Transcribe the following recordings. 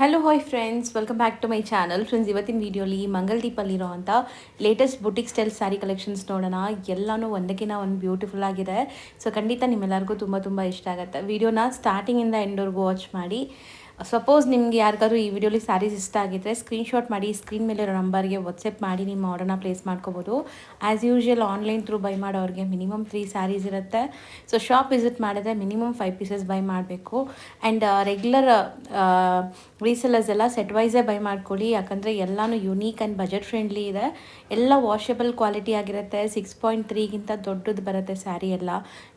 Hello hi friends, welcome back to my channel. Friends, ಇವತ್ತಿನ ವೀಡಿಯೋಲಿ ಮಂಗಲ್ದೀಪಲ್ಲಿರೋ ಅಂಥ latest boutique style sari collections ನೋಡೋಣ. ಎಲ್ಲನೂ ಒಂದಕ್ಕಿಂತ ಒಂದು ಬ್ಯೂಟಿಫುಲ್ ಆಗಿದೆ. ಸೊ ಖಂಡಿತ ನಿಮ್ಮೆಲ್ಲರಿಗೂ ತುಂಬ ಇಷ್ಟ ಆಗುತ್ತೆ. ವೀಡಿಯೋನ ಸ್ಟಾರ್ಟಿಂಗಿಂದ ಎಂಡ್ವರೆಗೂ ವಾಚ್ ಮಾಡಿ. ಸಪೋಸ್ ನಿಮ್ಗೆ ಯಾರಿಗಾದ್ರೂ ಈ ವಿಡಿಯೋಲಿ ಸ್ಯಾರೀಸ್ ಇಷ್ಟ ಆಗಿದ್ದರೆ ಸ್ಕ್ರೀನ್ಶಾಟ್ ಮಾಡಿ ಸ್ಕ್ರೀನ್ ಮೇಲಿರೋ ನಂಬರ್ಗೆ ವಾಟ್ಸಪ್ ಮಾಡಿ ನಿಮ್ಮ ಆರ್ಡರ್ನ ಪ್ಲೇಸ್ ಮಾಡ್ಕೋಬೋದು. As usual online through by ಮಾಡೋರಿಗೆ ಮಿನಿಮಮ್ 3 ಸ್ಯಾರೀಸ್ ಇರುತ್ತೆ. ಸೊ ಶಾಪ್ ವಿಸಿಟ್ ಮಾಡಿದ್ರೆ ಮಿನಿಮಮ್ 5 ಪೀಸಸ್ ಬೈ ಮಾಡಬೇಕು. ಆ್ಯಂಡ್ ರೆಗ್ಯುಲರ್ ರೀಸೆಲ್ಲರ್ಸ್ ಎಲ್ಲ ಸೆಟ್ ವೈಸೇ ಬೈ ಮಾಡ್ಕೊಳ್ಳಿ, ಯಾಕಂದರೆ ಎಲ್ಲನೂ ಯುನೀಕ್ ಆ್ಯಂಡ್ ಬಜೆಟ್ ಫ್ರೆಂಡ್ಲಿ ಇದೆ. ಎಲ್ಲ ವಾಷಬಲ್ ಕ್ವಾಲಿಟಿ ಆಗಿರುತ್ತೆ. 6.3ಗಿಂತ ದೊಡ್ಡದು ಬರುತ್ತೆ ಸ್ಯಾರಿ.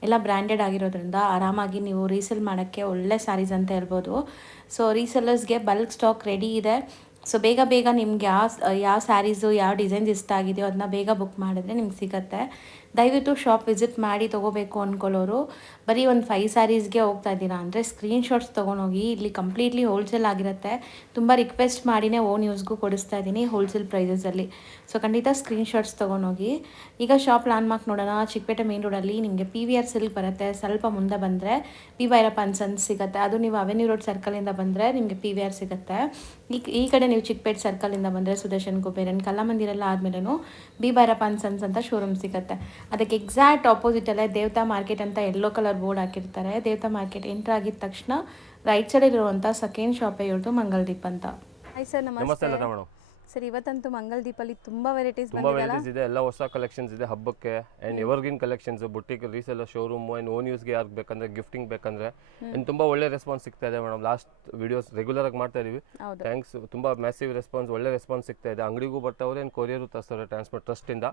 ಎಲ್ಲ ಬ್ರ್ಯಾಂಡೆಡ್ ಆಗಿರೋದ್ರಿಂದ ಆರಾಮಾಗಿ ನೀವು ರೀಸೇಲ್ ಮಾಡೋಕ್ಕೆ ಒಳ್ಳೆ ಸ್ಯಾರೀಸ್ ಅಂತ ಹೇಳ್ಬೋದು. ಸೊ ರೀಸೆಲ್ಲರ್ಸ್ಗೆ ಬಲ್ಕ್ ಸ್ಟಾಕ್ ರೆಡಿ ಇದೆ. ಸೊ ಬೇಗ ನಿಮ್ಗೆ ಯಾವ ಸ್ಯಾರೀಸು ಯಾವ ಡಿಸೈನ್ಸ್ ಇಷ್ಟ ಆಗಿದೆಯೋ ಅದನ್ನ ಬೇಗ ಬುಕ್ ಮಾಡಿದ್ರೆ ನಿಮ್ಗೆ ಸಿಗುತ್ತೆ. ದಯವಿಟ್ಟು ಶಾಪ್ ವಿಸಿಟ್ ಮಾಡಿ ತೊಗೋಬೇಕು ಅಂದ್ಕೊಳ್ಳೋರು ಬರೀ ಒಂದು 5 ಸ್ಯಾರೀಸ್ಗೆ ಹೋಗ್ತಾ ಇದ್ದೀರಾ ಅಂದರೆ ಸ್ಕ್ರೀನ್ಶಾಟ್ಸ್ ತೊಗೊಂಡೋಗಿ. ಇಲ್ಲಿ ಕಂಪ್ಲೀಟ್ಲಿ ಹೋಲ್ಸೇಲ್ ಆಗಿರುತ್ತೆ. ತುಂಬ ರಿಕ್ವೆಸ್ಟ್ ಮಾಡಿನೇ ಓನ್ ಯೂಸ್ಗೂ ಕೊಡಿಸ್ತಾ ಇದ್ದೀನಿ ಹೋಲ್ಸೇಲ್ ಪ್ರೈಸಸಲ್ಲಿ. ಸೊ ಖಂಡಿತ ಸ್ಕ್ರೀನ್ಶಾಟ್ಸ್ ತೊಗೊಂಡೋಗಿ. ಈಗ ಶಾಪ್ ಲ್ಯಾಂಡ್ಮಾರ್ಕ್ ನೋಡೋಣ. ಚಿಕ್ಕಪೇಟೆ ಮೇನ್ ರೋಡಲ್ಲಿ ನಿಮಗೆ PVR ಸಿಲ್ಕ್ ಬರುತ್ತೆ. ಸ್ವಲ್ಪ ಮುಂದೆ ಬಂದರೆ ಪಿ ಭೈರಪ್ಪ ಅನ್ಸನ್ಸ್ ಸಿಗುತ್ತೆ. ಅದು ನೀವು ಅವೆನ್ಯೂ ರೋಡ್ ಸರ್ಕಲಿಂದ ಬಂದರೆ ನಿಮಗೆ PVR ಸಿಗುತ್ತೆ. ಈ ಕಡೆ ನೀವು ಚಿಕ್ಕಪೇಟೆ ಸರ್ಕಲಿಂದ ಬಂದರೆ ಸುದರ್ಶನ್ ಕುಬೇರನ್ ಕಲಾಮಂದಿರೆಲ್ಲ ಆದಮೇಲೂ ಬಿ ಭೈರಪ್ಪ ಅನ್ಸನ್ಸ್ ಅಂತ ಶೋರೂಮ್ ಸಿಗುತ್ತೆ. ಅದಕ್ಕೆ ಎಕ್ಸಾಕ್ಟ್ ಆಪೋಸಿಟಲ್ಲೇ ದೇವತಾ ಮಾರ್ಕೆಟ್ ಅಂತ ಯೆಲ್ಲೋ ಕಲರ್ ಬೋರ್ಡ್ ಹಾಕಿರ್ತಾರೆ. ದೇವತಾ ಮಾರ್ಕೆಟ್ ಎಂಟ್ರ್ ಆಗಿದ ತಕ್ಷಣ ರೈಟ್ ಸೈಡಲ್ಲಿರುವಂಥ ಸೆಕೆಂಡ್ ಶಾಪೇ ಇವ್ರದ್ದು ಮಂಗಲ್ದೀಪ್ ಅಂತ. ಹಾಯ್ ಸರ್, ನಮಸ್ತೆ ಮೇಡಮ್. ಸರ್, ಇವತ್ತಂತೂ ಮಂಗಲ್ದೀಪಲ್ಲಿ ತುಂಬ ವೆರೈಟೀಸ್ ಇದೆ. ಎಲ್ಲ ಹೊಸ ಕಲೆಕ್ಷನ್ಸ್ ಇದೆ ಹಬ್ಬಕ್ಕೆ. ಆ್ಯಂಡ್ ಎವರ್ಗ್ರೀನ್ ಕಲೆಕ್ಷನ್ಸ್, ಬುಟ್ಟಿಕ್ ರೀಸೆಲ್ಲ ಶೋರೂಮ್ ಆ್ಯಂಡ್ ಓನ್ ಯೂಸ್ಗೆ ಯಾರು ಬೇಕಂದ್ರೆ ಗಿಫ್ಟಿಂಗ್ ಬೇಕಂದ್ರೆ ಆ್ಯಂಡ್ ತುಂಬ ಒಳ್ಳೆ ರೆಸ್ಪಾನ್ಸ್ ಸಿಗ್ತಾ ಇದೆ ಮೇಡಮ್. ಲಾಸ್ಟ್ ವಿಡಿಯೋಸ್ ರೆಗ್ಯುಲರ್ ಆಗಿ ಮಾಡ್ತಾ ಇದೀವಿ. ಥ್ಯಾಂಕ್ಸ್. ತುಂಬ ಮ್ಯಾಸಿವ್ ರೆಸ್ಪಾನ್ಸ್, ಒಳ್ಳೆ ರೆಸ್ಪಾನ್ಸ್ ಸಿಗ್ತಾ ಇದೆ. ಅಂಗಡಿಗೂ ಬರ್ತಾವ್ರೆ ಆ್ಯಂಡ್ ಕೊರಿಯರು ತರ್ಸ್ತಾರೆ ಟ್ರಾನ್ಸ್ಪೋರ್ಟ್ ಟ್ರಸ್ಟಿಂದ.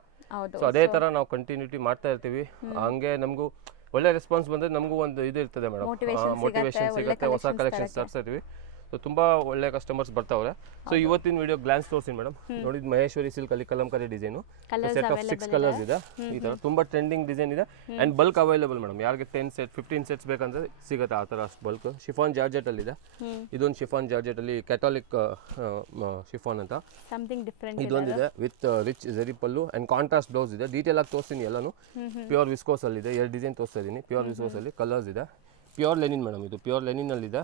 ಸೊ ಅದೇ ಥರ ನಾವು ಕಂಟಿನ್ಯೂಟಿ ಮಾಡ್ತಾ ಇರ್ತೀವಿ. ಹಂಗೆ ನಮಗೂ ಒಳ್ಳೆ ರೆಸ್ಪಾನ್ಸ್ ಬಂದರೆ ನಮಗೂ ಒಂದು ಇದು ಇರ್ತದೆ ಮೇಡಮ್, ಮೋಟಿವೇಶನ್ ಸಿಗುತ್ತೆ. ಹೊಸ ಕಲೆಕ್ಷನ್ಸ್ ತರ್ಸ್ತಾ ಇದೀವಿ. ಸೊ ತುಂಬ ಒಳ್ಳೆ ಕಸ್ಟಮರ್ಸ್ ಬರ್ತಾವ್ರೆ. ಸೊ ಇವತ್ತಿನ ವಿಡಿಯೋ ಗ್ಲಾನ್ಸ್ ತೋರಿಸಿ ಮೇಡಮ್. ನೋಡಿದ್ ಮಹೇಶ್ವರಿ ಸಿಲ್ಕ್ ಅಲ್ಲಿ Kalamkari design, set of 6 colours ಇದೆ. ಈ ತರ ತುಂಬಾ ಟ್ರೆಂಡಿಂಗ್ ಡಿಸೈನ್ ಇದೆ. And bulk available madam. ಯಾರಿಗೆ 10 ಸೆಟ್ 15 ಸೆಟ್ಸ್ ಬೇಕಂದ್ರೆ ಸಿಗುತ್ತೆ ಆ ತರ. ಅಷ್ಟು ಬಲ್ಕ್ ಶಿಫಾನ್ ಜಾರ್ಜೆಟ್ ಅಲ್ಲಿ ಇದೆ. ಇದೊಂದು ಶಿಫಾನ್ ಜಾರ್ಜೆಟ್ ಅಲ್ಲಿ ಕ್ಯಾಥೋಲಿಕ್ ಶಿಫಾನ್ ಅಂತ ಇದೊಂದಿದೆ ವಿತ್ ರಿಚ್ ಜರಿ ಪಲ್ಲು ಅಂಡ್ ಕಾಂಟ್ರಾಸ್ಟ್ ಬ್ಲೌಸ್ ಇದೆ. ಡೀಟೇಲ್ ಆಗಿ ತೋರಿಸ್ತೀನಿ ಎಲ್ಲಾನು. ಪ್ಯೂರ್ ವಿಸ್ಕೋಸ್ ಅಲ್ಲಿ ಇದೆ. 2 ಡಿಸೈನ್ ತೋರಿಸ್ತಾ ಇದೀನಿ. ಪ್ಯೂರ್ ವಿಸ್ಕೋಸ್ ಅಲ್ಲಿ ಕಲರ್ಸ್ ಇದೆ. Pure Lenin madam. ಇದು ಪ್ಯೂರ್ ಲೆನಿನ್ ಅಲ್ಲಿ ಇದೆ.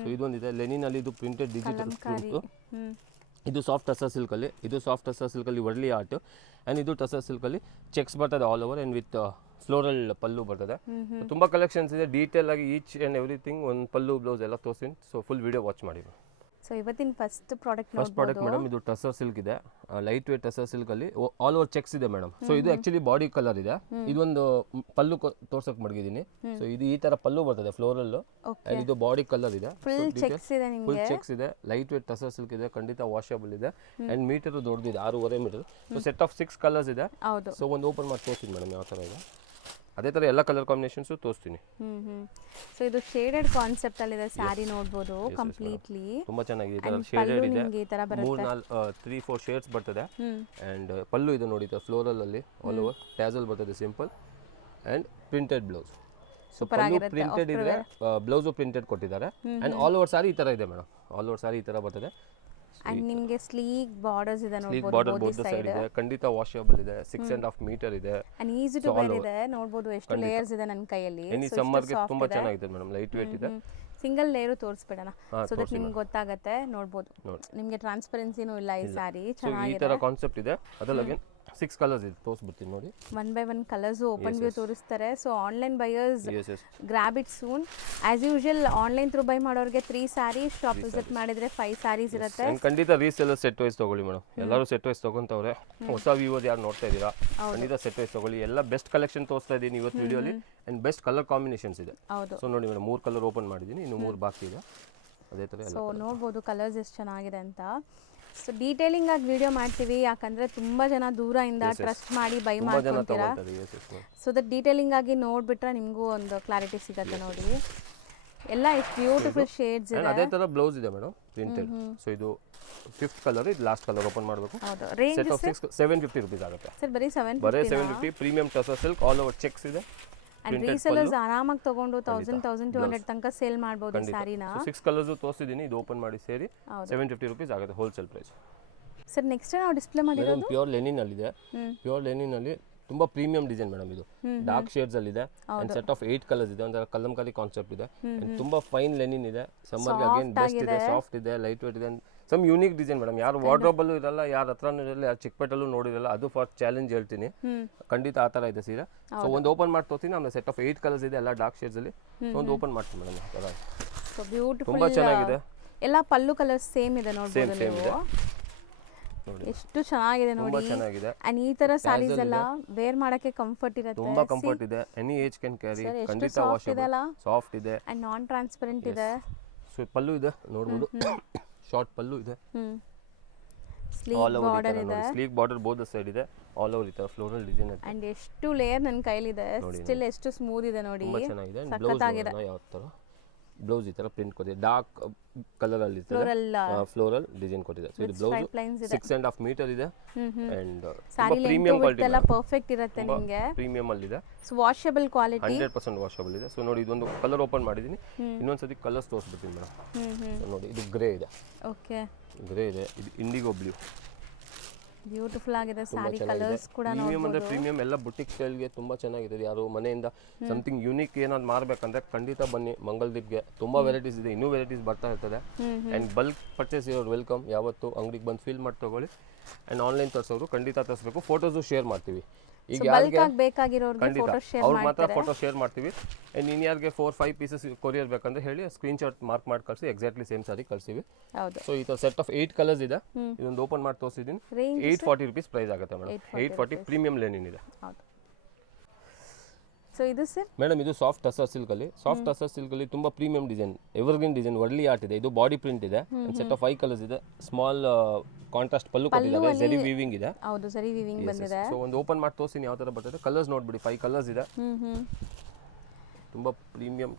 ಸೊ ಇದೊಂದಿದೆ ಲೆನಿನ್ ಅಲ್ಲಿ. ಇದು ಪ್ರಿಂಟೆಡ್ ಡಿಜಿಟಲ್ ಪ್ರಿಂಟ್. ಇದು ಸಾಫ್ಟ್ ಟಸರ್ ಸಿಲ್ಕ್ ಅಲ್ಲಿ. ಇದು ಸಾಫ್ಟ್ ಟಸರ್ ಸಿಲ್ಕ್ ಅಲ್ಲಿ ವರ್ಲಿ ಆರ್ಟ್. ಅಂಡ್ ಇದು ಟಸರ್ ಸಿಲ್ಕ್ ಅಲ್ಲಿ ಚೆಕ್ಸ್ ಬರ್ತದೆ all over and with floral pallu ಬರ್ತದೆ. ತುಂಬಾ ಕಲೆಕ್ಷನ್ಸ್ ಇದೆ. ಡೀಟೇಲ್ ಆಗಿ ಈಚ್ ಅಂಡ್ ಎವ್ರಿಥಿಂಗ್ ಒಂದು ಪಲ್ಲು ಬ್ಲೌಸ್ ಎಲ್ಲ ತೋರಿಸ್ತೀನಿ. ಸೊ ಫುಲ್ ವಿಡಿಯೋ ವಾಚ್ ಮಾಡಿ. ಸೊ ಇವತ್ತಿನ ಫಸ್ಟ್ ಪ್ರಾಡಕ್ಟ್ ಮೇಡಮ್, ಇದು ಟಸರ್ ಸಿಲ್ಕ್ ಇದೆ. ಲೈಟ್ ವೇಟ್ ಟಸರ್ ಸಿಲ್ಕ್ ಅಲ್ಲಿ ಆಲ್ ಓವರ್ ಚೆಕ್ಸ್ ಇದೆ ಮೇಡಮ್. ಸೊ ಇದು ಆಕ್ಚುಲಿ ಬಾಡಿ ಕಲರ್ ಇದೆ. ಇದೊಂದು ಪಲ್ಲು ತೋರ್ಸಕ್ ಮಡಗಿದ್ದೀನಿ. ಸೊ ಇದು ಈ ತರ ಪಲ್ಲು ಬರ್ತದೆ ಫ್ಲೋರಲ್. ಇದು ಬಾಡಿ ಕಲರ್ ಇದೆ. ಫುಲ್ ಚೆಕ್ಸ್ ಇದೆ. ಲೈಟ್ ವೇಟ್ ಟಸರ್ ಸಿಲ್ಕ್ ಇದೆ. ಖಂಡಿತ ವಾಷಬಲ್ ಇದೆ. ಅಂಡ್ ಮೀಟರ್ ದೊಡ್ಡದಿದೆ, 6.5 metre. So set of 6 colours ಇದೆ. ಸೊ ಒಂದು ಓಪನ್ ಮಾಡಿ ತೋರಿಸ್ತೀನಿ ಮೇಡಮ್ ಯಾವ ತರ ಇದೆ. ಅದೇ ತರ ಎಲ್ಲ ಕಲರ್ ಕಾಂಬಿನೇಷನ್ಸ್ ತೋರಿಸ್ತೀನಿ. ಸೊ ಇದು ಶೇಡೆಡ್ ಕಾನ್ಸೆಪ್ಟ್ ಅಲ್ಲಿ ಇದೆ. ಸ್ಯಾರಿ ನೋಡಬಹುದು ಕಂಪ್ಲೀಟ್ಲಿ ತುಂಬಾ ಚೆನ್ನಾಗಿದೆ. ಈ ತರ ಶೇಡೆಡ್ ಇದೆ. 3-4 ಶೇಡ್ಸ್ ಬರ್ತದೆ. ಅಂಡ್ ಪಲ್ಲು ಇದು ನೋಡಿ ಫ್ಲೋರಲ್ ಅಲ್ಲಿ ಆಲ್ ಓವರ್ ಟ್ಯಾಸಲ್ ಬರ್ತದೆ simple and printed blouse. So pallu printed ಇದೆ, ಬ್ಲೌಸು ಪ್ರಿಂಟೆಡ್ ಕೊಟ್ಟಿದ್ದಾರೆ. ಅಂಡ್ ಆಲ್ ಓವರ್ ಸಾರಿ ಈ ತರ ಇದೆ ಮೇಡಮ್. ಆಲ್ ಓವರ್ ಸಾರಿ ಈ ತರ ಬರ್ತದೆ. ಅಂಡ್ ನಿಮಗೆ ಸ್ಲೀಕ್ ಬಾರ್ಡರ್ಸ್ ಇದೆ ನೋಡಬಹುದು. ಬಾರ್ಡರ್ ಬೋತ್ ಸೈಡ್ ಇದೆ. ಖಂಡಿತ ವಾಷಬಲ್ ಇದೆ. 6.5 ಮೀಟರ್ ಇದೆ. ಅಂಡ್ ಈಸಿ ಟು ವೇರ್ ಇದೆ. ನೋಡಬಹುದು ಎಷ್ಟು ಲೇಯರ್ಸ್ ಇದೆ ನನ್ನ ಕೈಯಲ್ಲಿ. ಎನಿ ಸಮ್ಮರ್ ಗೆ ತುಂಬಾ ಚೆನ್ನಾಗಿದೆ ಮೇಡಮ್. ಲೈಟ್ ವೇಟ್ ಇದೆ. ಸಿಂಗಲ್ ಲೇಯರ್ ತೋರಿಸ್ಬಿಡೋಣ ಸೊ ದಟ್ ನಿಮ್ಗೆ ಗೊತ್ತಾಗುತ್ತೆ. ನೋಡಬಹುದು ನಿಮಗೆ ಟ್ರಾನ್ಸ್ಪರೆನ್ಸಿನೂ ಇಲ್ಲ ಈ ಸ್ಯಾರಿ. ಚೆನ್ನಾಗಿದೆ. ಈ ತರ ಕಾನ್ಸೆಪ್ಟ್ ಇದೆ. ಅದರಲ್ಲಿ 6 ಕಲರ್ಸ್ ಇದೆ. ತೋರಿಸ್ಬಿಡ್ತೀನಿ ನೋಡಿ. 1 by 1 ಕಲರ್ಸ್ ಓಪನ್ ವ್ಯೂ ತೋರಿಸ್ತಾರೆ. So online buyers grab it soon. As usual online through by ಮಾಡೋರಿಗೆ 3 ಸ್ಯಾರೀಸ್, ಶಾಪ್ ವಿಸಿಟ್ ಮಾಡಿದ್ರೆ 5 ಸ್ಯಾರೀಸ್ ಇರುತ್ತೆ. ಖಂಡಿತ ರೀಸೆಲ್ಲರ್ ಸೆಟ್ ವೈಸ್ ತಗೊಳ್ಳಿ ಮೇಡಮ್. ಎಲ್ಲರೂ ಸೆಟ್ ವೈಸ್ ತಗೊಂತವ್ರೆ. ಹೊಸ ವ್ಯೂವರ್ಸ್ ಯಾರು ನೋಡ್ತಾ ಇದ್ದೀರಾ ಖಂಡಿತ ಸೆಟ್ ವೈಸ್ ತಗೊಳ್ಳಿ. ಎಲ್ಲ ಬೆಸ್ಟ್ ಕಲೆಕ್ಷನ್ ತೋರಿಸ್ತಾ ಇದ್ದೀನಿ ಇವತ್ತು ವಿಡಿಯೋಲಿ. ಅಂಡ್ ಬೆಸ್ಟ್ ಕಲರ್ ಕಾಂಬಿನೇಷನ್ಸ್ ಇದೆ. ಸೊ ನೋಡಿ ಮೇಡಮ್, 3 ಕಲರ್ ಓಪನ್ ಮಾಡಿದ್ದೀನಿ. ಇನ್ನು 3 ಬಾಕಿ ಇದೆ. ಅದೇ ತರ ಸೊ ನೋಡ್ಬೋದು ಕಲರ್ಸ್ ಎಷ್ಟು ಚೆನ್ನಾಗಿದೆ ಅಂತ. ಸೊ ಡೀಟೇಲಿಂಗ್ ಆಗಿ ವಿಡಿಯೋ ಮಾಡ್ತೀವಿ, ಯಾಕಂದ್ರೆ ತುಂಬಾ ಜನ ದೂರದಿಂದ ಟ್ರಸ್ಟ್ ಮಾಡಿ ಬೈ ಮಾಡ್ಕೊಂತೀರಾ. ಸೊ ದಟ್ ಡೀಟೇಲಿಂಗ್ ಆಗಿ ನೋಡ್ಬಿಟ್ರೆ ನಿಮಗೂ ಒಂದು ಕ್ಲಾರಿಟಿ ಸಿಗುತ್ತೆ. ನೋಡಿ ಎಲ್ಲ ಎಷ್ಟು ಬ್ಯೂಟಿಫುಲ್ ಶೇಡ್ಸ್ ಇದೆ. ಅದೇ ತರ ಬ್ಲೌಸ್ ಇದೆ ಮೇಡಮ್ ಪ್ರಿಂಟೆಡ್. ಸೊ ಇದು 5th ಕಲರ್. ಇದು ಲಾಸ್ಟ್ ಕಲರ್ ಓಪನ್ ಮಾಡಬೇಕು. ಸೆಟ್ ಆಫ್ 750 ರೂಪೀಸ್ ಆಗುತ್ತೆ ಸರ್. ಬರೀ 750. Premium tussar silk all over cheques ಇದೆ. ಅಂಡ್ ರೀಸೆಲ್ಲರ್ಸ್ ಆರಾಮಾಗಿ ತಗೊಂಡು 1000-1200 ತನಕ ಸೇಲ್ ಮಾಡಬಹುದು ಈ ಸಾರಿನ. 6 ಕಲರ್ಸ್ ತೋರಿಸಿದ್ದೀನಿ. ಇದು ಓಪನ್ ಮಾಡಿ ಸೇರಿ 750 ರೂಪೀಸ್ ಆಗುತ್ತೆ ಹೋಲ್ಸೇಲ್ ಪ್ರೈಸ್. ಸರ್ ನೆಕ್ಸ್ಟ್ ನಾವು ಡಿಸ್ಪ್ಲೇ ಮಾಡಿರೋದು ಪ್ಯೂರ್ ಲೆನಿನ್ ಅಲ್ಲಿ ಇದೆ. ಪ್ಯೂರ್ ಲೆನಿನ್ ಅಲ್ಲಿ ತುಂಬಾ ಪ್ರೀಮಿಯಂ ಡಿಸೈನ್ ಮೇಡಮ್ ಇದು ಡಾರ್ಕ್ ಶೇಡ್ಸ್ ಅಲ್ಲಿ ಇದೆ ಅಂಡ್ ಸೆಟ್ ಆಫ್ 8 ಕಲರ್ಸ್ ಇದೆ ಒಂಥರ ಕಲಂಕಾರಿ ಕಾನ್ಸೆಪ್ಟ್ ಇದೆ and ತುಂಬಾ ಫೈನ್ ಲೆನಿನ್ ಇದೆ ಸಮ್ಮರ್ ಗೆ ಅಗೇನ್ ಬೆಸ್ಟ್ ಇದೆ ಸಾಫ್ಟ್ ಇದೆ ಲೈಟ್ ವೇಟ್ ಇದೆ ಸಮ್ ಯೂನಿಕ್ ಡಿಸೈನ್ ಮೇಡಮ್ ಯಾರು ವಾರ್ಡ್ರೋಬ್ ಅಲ್ಲೂ ಇರಲ್ಲ ಯಾರ ಹತ್ರನೂ ಇರಲ್ಲ ಯಾರು ಚಿಕ್ಕಪೇಟಲ್ಲೂ ನೋಡಿರಲ್ಲ ಅದು ಫಾರ್ ಚಾಲೆಂಜ್ ಹೇಳ್ತೀನಿ ಖಂಡಿತ ಆ ತರ ಇದೆ ಸೀರೆ ಸೊ ಒಂದು ಓಪನ್ ಮಾಡಿ ತೋರ್ತೀನಿ ಆಮೇಲೆ ಸೆಟ್ ಆಫ್ 8 ಕಲರ್ಸ್ ಇದೆ ಎಲ್ಲ ಡಾರ್ಕ್ ಶೇಡ್ಸ್ ಅಲ್ಲಿ ಒಂದು ಓಪನ್ ಮಾಡ್ತೀನಿ ಮೇಡಮ್ ಆ ತರ ಸೊ ಬ್ಯೂಟಿಫುಲ್ ತುಂಬಾ ಚೆನ್ನಾಗಿದೆ ಎಲ್ಲ ಪಲ್ಲು ಕಲರ್ಸ್ ಸೇಮ್ ಇದೆ ನೋಡಬಹುದು ಸೇಮ್ ಇದೆ ಎಷ್ಟು ಚೆನ್ನಾಗಿದೆ ನೋಡಿ ತುಂಬಾ ಚೆನ್ನಾಗಿದೆ ಅಂಡ್ ಈ ತರ ಸಾರೀಸ್ ಎಲ್ಲ ವೇರ್ ಮಾಡಕ್ಕೆ ಕಂಫರ್ಟ್ ಇರುತ್ತೆ ತುಂಬಾ ಕಂಫರ್ಟ್ ಇದೆ ಎನಿ ಏಜ್ ಕ್ಯಾನ್ ಕ್ಯಾರಿ ಖಂಡಿತ ವಾಷಬಲ್ ಸಾಫ್ಟ್ ಇದೆ ಅಂಡ್ ನಾನ್ ಟ್ರಾನ್ಸ್ಪರೆಂಟ್ ಇದೆ ಸೊ ಪಲ್ಲು ಇದೆ ನೋಡಬಹುದು ಶಾರ್ಟ್ ಪಲ್ಲು ಇದೆ ಸ್ಲೀವ್ ಬಾರ್ಡರ್ ಇದೆ ಸ್ಲೀವ್ ಬಾರ್ಡರ್ ಬೋತ್ ಸೈಡ್ ಇದೆ ಆಲ್ ಓವರ್ ಇದೆ ಫ್ಲೋರಲ್ ಡಿಸೈನ್ ಇದೆ ಅಂಡ್ ಎಷ್ಟು ಲೇಯರ್ ನನ್ನ ಕೈಲಿದೆ ಸ್ಟಿಲ್ ಎಷ್ಟು ಸ್ಮೂತ್ ಇದೆ ನೋಡಿ ತುಂಬಾ ಚೆನ್ನಾಗಿದೆ ಬ್ಲೌಸ್ ಯಾವ ತರ ಬ್ಲೌಸ್ ಈ ತರ ಪ್ರಿಂಟ್ ಕೊಟ್ಟಿದೆ ಡಾರ್ಕ್ ಕಲರ್ ಅಲ್ಲಿ ಇದೆ ಫ್ಲೋರಲ್ ಡಿಸೈನ್ ಕೊಟ್ಟಿದೆ ಸೊ ಇದು ಬ್ಲೌಸ್ 6.5 ಮೀಟರ್ ಇದೆ ಅಂಡ್ ತುಂಬಾ ಪ್ರೀಮಿಯಂ ಕ್ವಾಲಿಟಿ ಎಲ್ಲ ಪರ್ಫೆಕ್ಟ್ ಇರುತ್ತೆ ನಿಮಗೆ ಪ್ರೀಮಿಯಂ ಅಲ್ಲಿ ಇದೆ ಸೊ ವಾಷಬಲ್ ಕ್ವಾಲಿಟಿ 100% ವಾಷಬಲ್ ಇದೆ ಸೊ ನೋಡಿ ಇದೊಂದು ಕಲರ್ ಓಪನ್ ಮಾಡಿದೀನಿ ಇನ್ನೊಂದು ಸತಿ ಕಲರ್ಸ್ ತೋರಿಸ್ಬಿಡ್ತೀನಿ ಮೇಡಮ್ ಸೊ ನೋಡಿ ಇದು ಗ್ರೇ ಇದೆ ಓಕೆ ಗ್ರೇ ಇದೆ ಇದು ಇಂಡಿಗೋ ಬ್ಲೂ ಬ್ಯೂಟಿಫುಲ್ ಆಗಿದೆ ಸಾರಿ ಕಲರ್ಸ್ ಕೂಡ ಪ್ರೀಮಿಯಂ ಅಂದ್ರೆ ಪ್ರೀಮಿಯಂ ಎಲ್ಲ ಬುಟಿಕ್ ಸ್ಟೈಲ್ಗೆ ತುಂಬಾ ಚೆನ್ನಾಗಿದೆ ಯಾರು ಮನೆಯಿಂದ ಸಮಥಿಂಗ್ ಯೂನಿಕ್ ಏನಾದ್ರು ಮಾರಬೇಕಂದ್ರೆ ಖಂಡಿತ ಬನ್ನಿ ಮಂಗಲ್ದೀಪ್ಗೆ ತುಂಬಾ ವೆರೈಟೀಸ್ ಇದೆ ಇನ್ನೂ ವೆರೈಟೀಸ್ ಬರ್ತಾ ಇರ್ತದೆ ಅಂಡ್ ಬಲ್ಕ್ ಪರ್ಚೇಸ್ ಇರೋರು ವೆಲ್ಕಮ್ ಯಾವತ್ತು ಅಂಗಡಿಗೆ ಬಂದು ಫೀಲ್ ಮಾಡಿ ತಗೊಳ್ಳಿ ಅಂಡ್ ಆನ್ಲೈನ್ ತರಿಸೋರು ಖಂಡಿತ ತರಿಸ್ಬೇಕು ಫೋಟೋಸು ಶೇರ್ ಮಾಡ್ತೀವಿ ಈಗ ಯಾರಿಗೆ ಬೇಕಾಗಿರೋರಿಗೆ ಫೋಟೋ ಶೇರ್ ಅವ್ರು ಮಾತ್ರ ಫೋಟೋ ಶೇರ್ ಮಾಡ್ತೀವಿ ಅಂಡ್ ಇನ್ ಯಾರಿಗೆ 4-5 ಪೀಸಸ್ ಕೊರಿಯರ್ ಬೇಕಂದ್ರೆ ಹೇಳಿ ಸ್ಕ್ರೀನ್ ಶಾಟ್ ಮಾರ್ಕ್ ಮಾಡಿ ಕಳಿಸಿ ಎಕ್ಸಾಕ್ಟ್ಲಿ ಸೇಮ್ ಸಾರಿ ಕಳಿಸ್ತೀವಿ ಹೌದು ಸೊ ಈ ತರ ಸೆಟ್ ಆಫ್ 8 ಕಲರ್ಸ್ ಇದೆ ಇದೊಂದು ಓಪನ್ ಮಾಡಿ ತೋರಿಸಿದ್ದೀನಿ 840 rupees ಪ್ರೈಸ್ ಆಗುತ್ತೆ ಮೇಡಮ್ 840 ಪ್ರೀಮಿಯಂ ಲೆನಿನ್ ಇದೆ ಹೌದು ಸೊ ಇದು ಸರ್ ಮೇಡಮ್ ಇದು ಸಾಫ್ಟ್ ಟಸರ್ ಸಿಲ್ಕ್ ಅಲ್ಲಿ ತುಂಬಾ premium design evergreen design Warli art ಇದೆ ಇದು ಬಾಡಿ ಪ್ರಿಂಟ್ ಇದೆ ಸೆಟ್ ಆಫ್ 5 ಕಲರ್ಸ್ ಇದೆ ಸ್ಮಾಲ್ ಕಾಂಟ್ರಾಸ್ಟ್ ಪಲ್ಲು ಕೊಟ್ಟಿದ್ದಾರೆ ಜರಿ ವೀವಿಂಗ್ ಇದೆ ಹೌದು ಜರಿ ವೀವಿಂಗ್ ಬಂದಿದೆ ಸೊ ಒಂದು ಓಪನ್ ಮಾಡಿ ತೋರಿಸ್ತೀನಿ ಯಾವ ತರ ಬರ್ತದೆ ಕಲರ್ಸ್ ನೋಡ್ಬಿಡಿ 5 ಕಲರ್ಸ್ ಇದೆ ತುಂಬಾ ಪ್ರೀಮಿಯಂ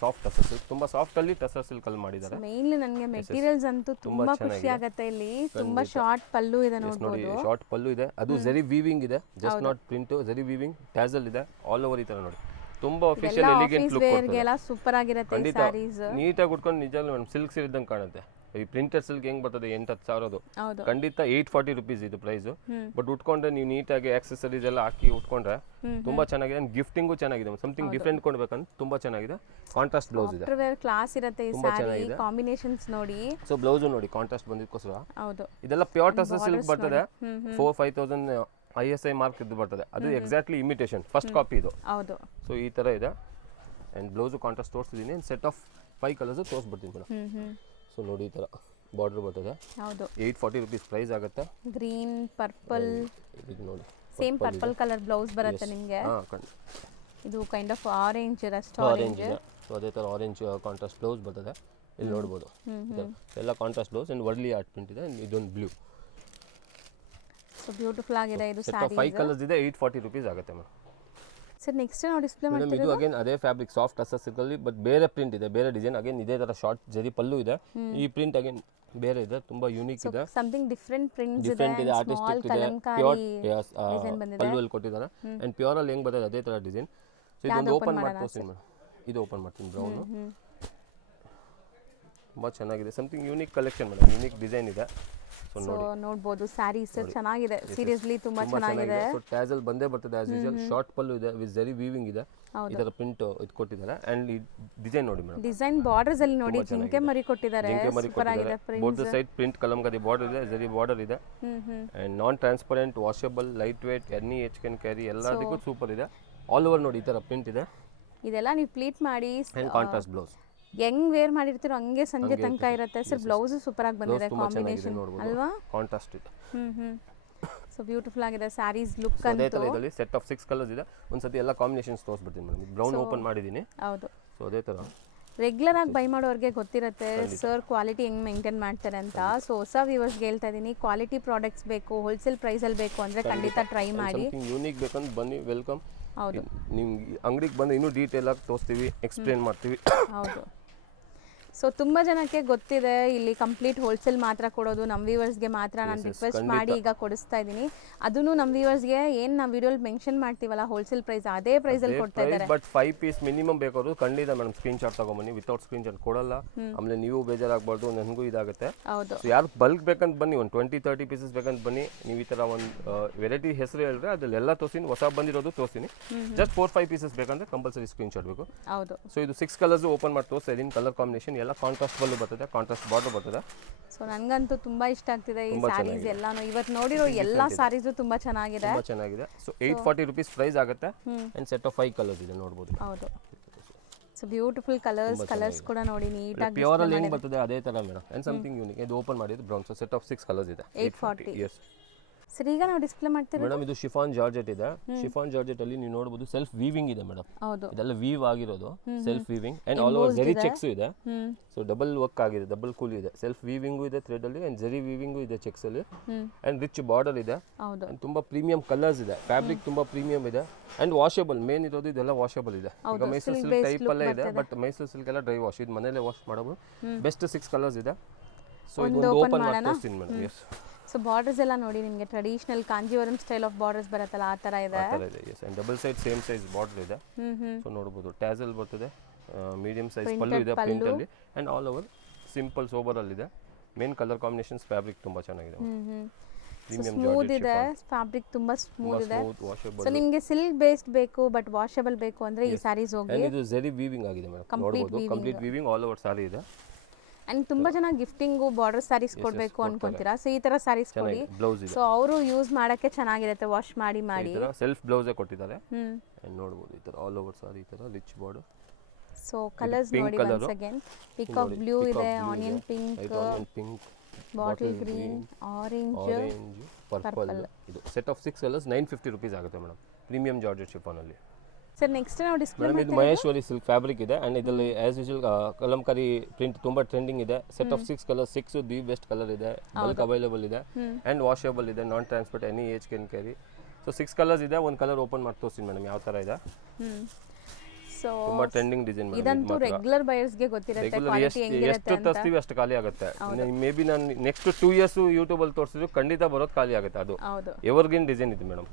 ಸಾಫ್ಟ್ ಟಸರ್ ಸಿಲ್ಕ್ ತುಂಬಾ ಸಾಫ್ಟ್ ಅಲ್ಲಿ ಟಸರ್ ಸಿಲ್ಕ್ ಅಲ್ಲಿ ಮಾಡಿದ್ದಾರೆ ಮೇನ್ಲಿ ನನಗೆ ಮೆಟೀರಿಯಲ್ಸ್ ಅಂತೂ ತುಂಬಾ ಖುಷಿ ಆಗುತ್ತೆ ಇಲ್ಲಿ ತುಂಬಾ ಶಾರ್ಟ್ ಪಲ್ಲು ಇದೆ ನೋಡಿ ಶಾರ್ಟ್ ಪಲ್ಲು ಇದೆ ಅದು ಜರಿ ವೀವಿಂಗ್ ಇದೆ ಜಸ್ಟ್ ನಾಟ್ ಪ್ರಿಂಟ್ ಜರಿ ವೀವಿಂಗ್ ಟ್ಯಾಸಲ್ ಇದೆ ಆಲ್ ಓವರ್ ಈ ತರ ನೋಡಿ ತುಂಬಾ ಅಫಿಷಿಯಲ್ ಎಲಿಗೆಂಟ್ ಲುಕ್ ಕೊಡುತ್ತೆ ಸೂಪರ್ ಆಗಿರುತ್ತೆ ಈ ಸಾರೀಸ್ ನೀಟಾಗಿ ಉಟ್ಕೊಂಡು ನಿಜವಾಗ್ಲೂ ಮೇಡಮ್ ಸಿಲ್ಕ್ ಸೀರೆ ಇದ್ದಂಗೆ ಕಾಣುತ್ತೆ ಈ ಪ್ರಿಂಟೆಡ್ ಸಿಲ್ಕ್ ಹೆಂಗ್ ಬರ್ತದೆ 8-10 ಸಾವಿರದ್ದು ಖಂಡಿತ 840 rupees ಇದು ಪ್ರೈಸ್ ಬಟ್ ಉಟ್ಕೊಂಡ್ರೆ ನೀವು ನೀಟಾಗಿ ಆಕ್ಸೆಸರೀಸ್ ಎಲ್ಲ ಹಾಕಿ ಉಟ್ಕೊಂಡ್ರೆ ತುಂಬಾ ಚೆನ್ನಾಗಿದೆ ಗಿಫ್ಟಿಂಗು ಚೆನ್ನಾಗಿದೆ ಸಮಥಿಂಗ್ ಡಿಫ್ರೆಂಟ್ ಕೊಡ್ಬೇಕಂತ ತುಂಬಾ ಚೆನ್ನಾಗಿದೆ ಕಾಂಟ್ರಾಸ್ಟ್ ಬ್ಲೌಸ್ ಇದೆ ಕ್ಲಾಸ್ ಇರುತ್ತೆ ಈ ಸಾರಿ ಕಾಂಬಿನೇಷನ್ಸ್ ನೋಡಿ ಸೊ ಬ್ಲೌಸ್ ನೋಡಿ ಕಾಂಟ್ರಾಸ್ಟ್ ಬಂದಿದ್ದಕ್ಕೋಸ್ಕರ ಹೌದು ಇದೆಲ್ಲ ಪ್ಯೂರ್ ಟಸರ್ ಸಿಲ್ಕ್ ಬರ್ತದೆ 4-5,000 ISI ಮಾರ್ಕ್ ಇದು ಬರ್ತದೆ ಅದು ಎಕ್ಸಾಕ್ಟ್ಲಿ ಇಮಿಟೇಷನ್ ಫಸ್ಟ್ ಕಾಪಿ ಇದು ಹೌದು ಸೊ ಈ ತರ ಇದೆ ಅಂಡ್ ಬ್ಲೌಸ್ ಕಾಂಟ್ರಾಸ್ಟ್ ತೋರಿಸ್ತಿದ್ದೀನಿ ಸೆಟ್ ಆಫ್ 5 ಕಲರ್ಸ್ ತೋರಿಸ್ಬಿಡ್ತೀನಿ ಮೇಡಮ್ ಸೊ ನೋಡಿ ಈ ತರ ಬಾರ್ಡರ್ ಬರ್ತದೆ ಹೌದು 840 rupees ಪ್ರೈಸ್ ಆಗುತ್ತೆ ಗ್ರೀನ್ ಪರ್ಪಲ್ ಇದು ನೋಡಿ ಸೇಮ್ ಪರ್ಪಲ್ ಕಲರ್ ಬ್ಲೌಸ್ ಬರುತ್ತೆ ನಿಮಗೆ ಇದು kind of orange rust orange so ಅದೇ ತರ ಆರೆಂಜ್ ಕಾಂಟ್ರಾಸ್ಟ್ ಬ್ಲೌಸ್ ಬರ್ತದೆ ಇಲ್ಲಿ ನೋಡಬಹುದು ಎಲ್ಲ contrast blouse and Warli art print ಇದೆ ಇದೊಂದು ಬ್ಲೂ ಸೊ ಬ್ಯೂಟಿಫುಲ್ ಆಗಿದೆ ಇದು ಸಾರಿ 5 ಕಲರ್ಸ್ ಇದೆ 840 rupees ಆಗುತ್ತೆ ಮೇಡಮ್ ಸರ್ ನೆಕ್ಸ್ಟ್ ನಾವು ಡಿಸ್ಪ್ಲೇ ಮೇಡಮ್ ಇದು ಅಗೇನ್ ಅದೇ ಫ್ಯಾಬ್ರಿಕ್ ಸಾಫ್ಟ್ ಟಸರ್ ಸಿಲ್ಕ್ ಅಲ್ಲಿ ಬಟ್ ಬೇರೆ ಪ್ರಿಂಟ್ ಇದೆ ಬೇರೆ ಡಿಸೈನ್ ಅಗೇನ್ ಇದೇ ತರ ಶಾರ್ಟ್ ಜರಿ ಪಲ್ಲು ಇದೆ ಈ ಪ್ರಿಂಟ್ ಅಗೇನ್ ಬೇರೆ ಇದೆ ತುಂಬಾ ಯೂನಿಕ್ ಇದೆ ಸಮಥಿಂಗ್ ಡಿಫರೆಂಟ್ ಪ್ರಿಂಟ್ಸ್ ಇದೆ ಆರ್ಟಿಸ್ಟಿಕ್ ಇದೆ ಪ್ಯೂರ್ ಪಲ್ಲು ಅಲ್ಲಿ ಕೊಟ್ಟಿದ್ದಾರೆ ಅಂಡ್ ಪ್ಯೂರ್ ಅಲ್ಲಿ ಹೆಂಗ್ ಬರ್ತದೆ ಅದೇ ತರ ಡಿಸೈನ್ ಸೊ ಇದೊಂದು ಓಪನ್ ಮಾಡಿ ತೋರಿಸ್ತೀನಿ ಮೇಡಮ್ ಇದು ಓಪನ್ ಮಾಡ್ತೀನಿ ಬ್ರೌನ್ ತುಂಬಾ ಚೆನ್ನಾಗಿದೆ something unique collection madam unique design ಇದೆ ಸೊ ನೋಡಬಹುದು ಸ್ಯಾರೀಸ್ ಚೆನ್ನಾಗಿದೆ ಸೀರಿಯಸ್ಲಿ ತುಂಬಾ ಚೆನ್ನಾಗಿದೆ ಸೊ ಟ್ಯಾಸಲ್ ಬಂದೇ ಬರ್ತದೆ ಆಸ್ ಯೂಶುವಲ್ ಶಾರ್ಟ್ ಪಲ್ಲು ಇದೆ ವಿತ್ ಜರಿ ವೀವಿಂಗ್ ಇದೆ ಈ ತರ ಪ್ರಿಂಟ್ ಇದು ಕೊಟ್ಟಿದ್ದಾರೆ ಅಂಡ್ ಈ ಡಿಸೈನ್ ನೋಡಿ ಮೇಡಮ್ ಡಿಸೈನ್ ಬಾರ್ಡರ್ಸ್ ಅಲ್ಲಿ ನೋಡಿ ಜಿಂಕೆ ಮರಿ ಕೊಟ್ಟಿದ್ದಾರೆ ಸೂಪರ್ ಆಗಿದೆ both side print Kalamkari border ಇದೆ ಜರಿ ಬಾರ್ಡರ್ ಇದೆ and non transparent washable light weight any H can carry ಎಲ್ಲದಕ್ಕೂ ಸೂಪರ್ ಇದೆ ಆಲ್ ಓವರ್ ನೋಡಿ ಈ ತರ ಪ್ರಿಂಟ್ ಇದೆ ಇದೆಲ್ಲ ನೀವು ಪ್ಲೀಟ್ ಮಾಡಿ ಅಂಡ್ ಕಾಂಟ್ರಾಸ್ಟ್ ಬ್ಲೌಸ್ ಹೆಂಗ್ ವೇರ್ ಮಾಡಿರ್ತೀರೋ ಹಂಗೆ ಸಂಜೆ ತನಕ ಇರುತ್ತೆ ಸರ್ ಬ್ಲೌಸ್ ಸೂಪರ್ ಆಗಿ ಬಂದಿದೆ ಕಾಂಬಿನೇಷನ್ ಅಲ್ವಾ ಕಾಂಟ್ರಾಸ್ಟ್ ಇದೆ ಸೊ ಬ್ಯೂಟಿಫುಲ್ ಆಗಿದೆ ಸ್ಯಾರೀಸ್ ಲುಕ್ ಅದೇ ತರ ಇದರಲ್ಲಿ ಸೆಟ್ ಆಫ್ 6 ಕಲರ್ಸ್ ಇದೆ ಒಂದ್ಸತಿ ಎಲ್ಲ ಕಾಂಬಿನೇಷನ್ಸ್ ತೋರಿಸ್ಬಿಡ್ತೀನಿ ಮೇಡಮ್ ಬ್ರೌನ್ ಓಪನ್ ಮಾಡಿದ್ದೀನಿ ಹೌದು ಸೊ ಅದೇ ತರ ರೆಗ್ಯುಲರ್ ಆಗಿ ಬೈ ಮಾಡೋರಿಗೆ ಗೊತ್ತಿರುತ್ತೆ ಸರ್ ಕ್ವಾಲಿಟಿ ಹೆಂಗ್ ಮೇಂಟೈನ್ ಮಾಡ್ತಾರೆ ಅಂತ ಸೊ ಹೊಸ ವ್ಯೂವರ್ಸ್ಗೆ ಹೇಳ್ತಾ ಇದೀನಿ ಕ್ವಾಲಿಟಿ ಪ್ರಾಡಕ್ಟ್ಸ್ ಬೇಕು ಹೋಲ್ಸೇಲ್ ಪ್ರೈಸ್ ಅಲ್ಲಿ ಬೇಕು ಅಂದ್ರೆ ಖಂಡಿತ ಟ್ರೈ ಮಾಡಿ ಯೂನಿಕ್ ಬೇಕಂತ ಬನ್ನಿ ವೆಲ್ಕಮ್ ಹೌದು ನಿಮ್ಗೆ ಅಂಗಡಿಗೆ ಬಂದು ಇನ್ನೂ ಡೀಟೇಲ್ ಆಗಿ ತೋರಿಸ್ತೀವಿ ಎಕ್ಸ್ಪ್ಲೇನ್ ಮಾಡ್ತೀವಿ ಹೌದು ಸೊ ತುಂಬ ಜನಕ್ಕೆ ಗೊತ್ತಿದೆ ಇಲ್ಲಿ ಕಂಪ್ಲೀಟ್ ಹೋಲ್ಸೇಲ್ ಮಾತ್ರ ಕೊಡೋದು, ನಮ್ಮ ವ್ಯೂವರ್ಸ್ಗೆ ಮಾತ್ರ ನಾನು ರಿಕ್ವೆಸ್ಟ್ ಮಾಡಿ ಈಗ ಕೊಡಿಸ್ತಾ ಇದ್ದೀನಿ. ಅದನ್ನು ನಮ್ಮ ವ್ಯೂವರ್ಸ್ಗೆ ಏನು ನಾವು ವಿಡಿಯೋಲಿ ಮೆನ್ಷನ್ ಮಾಡ್ತೀವಲ್ಲ ಹೋಲ್ಸೇಲ್ ಪ್ರೈಸ್, ಅದೇ ಪ್ರೈಸಲ್ಲಿ ಕೊಡ್ತಾ ಇದ್ದಾರೆ. ಬಟ್ 5 ಪೀಸ್ ಮಿನಿಮಮ್ ಬೇಕಾದ್ರು ಖಂಡಿತ ಮೇಡಮ್ ಸ್ಕ್ರೀನ್ ಶಾಟ್ ತಗೊಂಬನ್ನಿ. ವಿತೌಟ್ ಸ್ಕ್ರೀನ್ ಶಾಟ್ ಕೊಡಲ್ಲ, ಆಮೇಲೆ ನೀವು ಬೇಜಾರಾಗಬಾರ್ದು, ನನಗೂ ಇದಾಗುತ್ತೆ. ಹೌದು. ಸೊ ಯಾರು ಬಲ್ಕ್ ಬೇಕಂತ ಬನ್ನಿ, ಒಂದು 20-30 ಪೀಸಸ್ ಬೇಕಂತ ಬನ್ನಿ. ನೀವು ಈ ಥರ ಒಂದು ವೆರೈಟಿ ಹೆಸರು ಹೇಳಿದ್ರೆ ಅದರಲ್ಲೆಲ್ಲ ತೋರಿಸ್ತೀನಿ, ಹೊಸ ಬಂದಿರೋದು ತೋರಿಸ್ತೀನಿ. ಜಸ್ಟ್ 4-5 ಪೀಸಸ್ ಬೇಕಂದ್ರೆ ಕಂಪಲ್ಸರಿ ಸ್ಕ್ರೀನ್ ಶಾಟ್ ಬೇಕು. ಹೌದು. ಸೊ ಇದು 6 ಕಲರ್ಸ್ ಓಪನ್ ಮಾಡಿ ತೋರಿಸ್ತಾ ಇದೀನಿ. ಕಲರ್ ಕಾಂಬಿನೇಷನ್ ಎಲ್ಲ ಕಾಂಟ್ರಾಸ್ಟ್ ಬಲ್ಲು ಬರ್ತದೆ, ಕಾಂಟ್ರಾಸ್ಟ್ ಬಾರ್ಡರ್ ಬರ್ತದೆ. ಸೊ ನನಗಂತೂ ತುಂಬಾ ಇಷ್ಟ ಆಗ್ತಿದೆ ಈ ಸ್ಯಾರೀಸ್ ಎಲ್ಲಾನು. ಇವತ್ತು ನೋಡಿರೋ ಎಲ್ಲ ಸ್ಯಾರೀಸು ತುಂಬಾ ಚೆನ್ನಾಗಿದೆ. ಸೊ 840 rupees ಪ್ರೈಸ್ ಆಗುತ್ತೆ. ಅಂಡ್ ಸೆಟ್ ಆಫ್ 5 ಕಲರ್ಸ್ ಇದೆ ನೋಡಬಹುದು. ಹೌದು. ಸೊ ಬ್ಯೂಟಿಫುಲ್ ಕಲರ್ಸ್ ಕೂಡ ನೋಡಿ ನೀಟಾಗಿ ಪ್ಯೂರ್ ಅಲ್ಲಿ ಹೆಂಗ್ ಬರ್ತದೆ ಅದೇ ತರ ಮೇಡಮ್. And something unique. ಇದು ಓಪನ್ ಮಾಡಿದ್ರೆ brown. So set of 6 colours ಇದೆ. 840. yes ಸರ್ ಈಗ ನಾವು ಡಿಸ್ಪ್ಲೇ ಮಾಡ್ತೀವಿ ಮೇಡಮ್. ಇದು ಶಿಫಾನ್ ಜಾರ್ಜೆಟ್ ಇದೆ. ಶಿಫಾನ್ ಜಾರ್ಜೆಟ್ ಅಲ್ಲಿ ನೀವು ನೋಡಬಹುದು ಸೆಲ್ಫ್ ವೀವಿಂಗ್ ಇದೆ ಮೇಡಮ್. ಹೌದು. ಇದೆಲ್ಲ ವೀವ್ ಆಗಿರೋದು self weaving. And all over ಜರಿ ಚೆಕ್ಸ್ ಇದೆ. ಸೊ ಡಬಲ್ ವರ್ಕ್ ಆಗಿದೆ, ಡಬಲ್ ಕೂಲಿ ಇದೆ. ಸೆಲ್ಫ್ ವೀವಿಂಗು ಇದೆ ಥ್ರೆಡ್ ಅಲ್ಲಿ, ಅಂಡ್ ಜರಿ ವೀವಿಂಗು ಇದೆ ಚೆಕ್ಸ್ ಅಲ್ಲಿ. ಅಂಡ್ ರಿಚ್ ಬಾರ್ಡರ್ ಇದೆ. ಹೌದು. ಅಂಡ್ ತುಂಬಾ ಪ್ರೀಮಿಯಂ ಕಲರ್ಸ್ ಇದೆ. ಫ್ಯಾಬ್ರಿಕ್ ತುಂಬಾ ಪ್ರೀಮಿಯಂ ಇದೆ. ಅಂಡ್ ವಾಷಬಲ್ ಮೇನ್ ಇರೋದು ಇದೆಲ್ಲ ವಾಷಬಲ್ ಇದೆ. ಈಗ ಮೈಸೂರು ಸಿಲ್ಕ್ ಟೈಪ್ ಅಲ್ಲೇ ಇದೆ, ಬಟ್ ಮೈಸೂರು ಸಿಲ್ಕ್ ಎಲ್ಲ ಡ್ರೈ ವಾಶ್. ಇದು ಮನೇಲೆ ವಾಶ್ ಮಾಡಬಹುದು. ಬೆಸ್ಟ್ 6 ಕಲರ್ಸ್ ಇದೆ. ಸೊ ಇದು ಓಪನ್ ಮಾಡಿ ತೋರಿಸ್ತೀನಿ ಮೇಡಮ್. ಎಸ್. ಸೊ ಬಾರ್ಡರ್ಸ್ ಎಲ್ಲ ನೋಡಿ ನಿಮಗೆ traditional Kanjeevaram style of borders ಬರುತ್ತಲ್ಲ ಆ ತರ ಇದೆ. Yes. And double side same size border ಇದೆ. ಸೊ ನೋಡಬಹುದು ಟ್ಯಾಸಲ್ ಬರ್ತದೆ, ಮೀಡಿಯಂ ಸೈಜ್ ಪಲ್ಲು ಇದೆ ಪ್ರಿಂಟ್ ಅಲ್ಲಿ. And all over simple sober ಅಲ್ಲಿ ಇದೆ. ಮೇನ್ ಕಲರ್ ಕಾಂಬಿನೇಷನ್ಸ್ ಫ್ಯಾಬ್ರಿಕ್ ತುಂಬಾ ಚೆನ್ನಾಗಿದೆ. ಪ್ರೀಮಿಯಂ ಸ್ಮೂತ್ ಇದೆ, ಫ್ಯಾಬ್ರಿಕ್ ತುಂಬಾ ಸ್ಮೂತ್ ಇದೆ. ಸೊ ನಿಮಗೆ ಸಿಲ್ಕ್ ಬೇಸ್ಡ್ ಬೇಕು ಬಟ್ ವಾಷಬಲ್ ಬೇಕು ಅಂದ್ರೆ ಈ ಸ್ಯಾರೀಸ್ ಹೋಗಿ. ಅಂಡ್ ಇದು ಜರಿ ವೀವಿಂಗ್ ಆಗಿದೆ ಮೇಡಮ್. ನೋಡಬಹುದು ಕಂಪ್ಲೀಟ್ ವೀವಿಂಗ್ ಆಲ್ ಓವರ್ ಸಾರಿ ಇದೆ. ಅಂಡ್ ತುಂಬಾ ಜನ ಗಿಫ್ಟಿಂಗು ಬಾರ್ಡರ್ ಸ್ಯಾರೀಸ್ ಕೊಡಬೇಕು ಅನ್ಕೊಂತೀರಾ. ಸೊ ಈ ತರ ಸ್ಯಾರೀಸ್ ಕೊಡಿ. ಸೊ ಅವರು ಯೂಸ್ ಮಾಡಕ್ಕೆ ಚೆನ್ನಾಗಿರುತ್ತೆ, ವಾಶ್ ಮಾಡಿ ಮಾಡಿ. ಸೆಲ್ಫ್ ಬ್ಲೌಸ್ ಕೊಟ್ಟಿದ್ದಾರೆ. ಅಂಡ್ ನೋಡಬಹುದು ಈ ತರ ಆಲ್ ಓವರ್ ಸಾರಿ ಈ ತರ ರಿಚ್ ಬಾರ್ಡರ್. ಸೊ ಕಲರ್ಸ್ ನೋಡಿ once again. ಪಿಕಾಕ್ ಬ್ಲೂ ಇದೆ, onion pink, bottle green, orange, purple. ಇದು ಸೆಟ್ ಆಫ್ 6 ಕಲರ್ಸ್ 950 rupees ಆಗುತ್ತೆ ಮೇಡಮ್. ಪ್ರೀಮಿಯಂ ಜಾರ್ಜೆಟ್ ಶಿಫಾನ್ ಅಲ್ಲಿ. ಸರ್ ನೆಕ್ಸ್ಟ್ ನಾವು ಡಿಸ್ಪ್ಲೇ ಮೇಡಮ್ ಇದು ಮಹೇಶ್ವರಿ ಸಿಲ್ಕ್ ಫ್ಯಾಬ್ರಿಕ್ ಇದೆ. ಅಂಡ್ ಇದರಲ್ಲಿ ಆಸ್ ಯೂಶುವಲ್ ಕಲಂಕಾರಿ ಪ್ರಿಂಟ್ ತುಂಬಾ ಟ್ರೆಂಡಿಂಗ್ ಇದೆ. Set of 6 colours. 6 the best colour ಇದೆ. ಬಲ್ಕ್ ಅವೈಲೇಬಲ್ ಇದೆ. ಅಂಡ್ ವಾಷಬಲ್ ಇದೆ, ನಾನ್ transport, any age can carry. So 6 colours ಇದೆ. ಒಂದು ಕಲರ್ ಓಪನ್ ಮಾಡಿ ತೋರಿಸ್ತೀನಿ ಮೇಡಮ್ ಯಾವ ತರ ಇದೆ. ಸೊ ತುಂಬಾ ಟ್ರೆಂಡಿಂಗ್ ಡಿಸೈನ್ ಮೇಡಮ್. ಇದಂತೂ ರೆಗ್ಯುಲರ್ ಬಯರ್ಸ್ ಗೆ ಗೊತ್ತಿರುತ್ತೆ ಕ್ವಾಲಿಟಿ ಹೆಂಗಿರುತ್ತೆ ಅಂತ. ಎಷ್ಟು ತರ್ಸ್ತೀವಿ ಅಷ್ಟು ಖಾಲಿ ಆಗುತ್ತೆ. ಮೇ ಬಿ ನಾನು ನೆಕ್ಸ್ಟ್ 2 years ಯೂಟ್ಯೂಬ್ ಅಲ್ಲಿ ತೋರಿಸಿದ್ರು ಖಂಡಿತ ಬರೋದು ಖಾಲಿ ಆಗುತ್ತೆ. ಅದು ಎವರ್ಗ್ರೀನ್ ಡಿಸೈನ್ ಇದೆ ಮೇಡಮ್.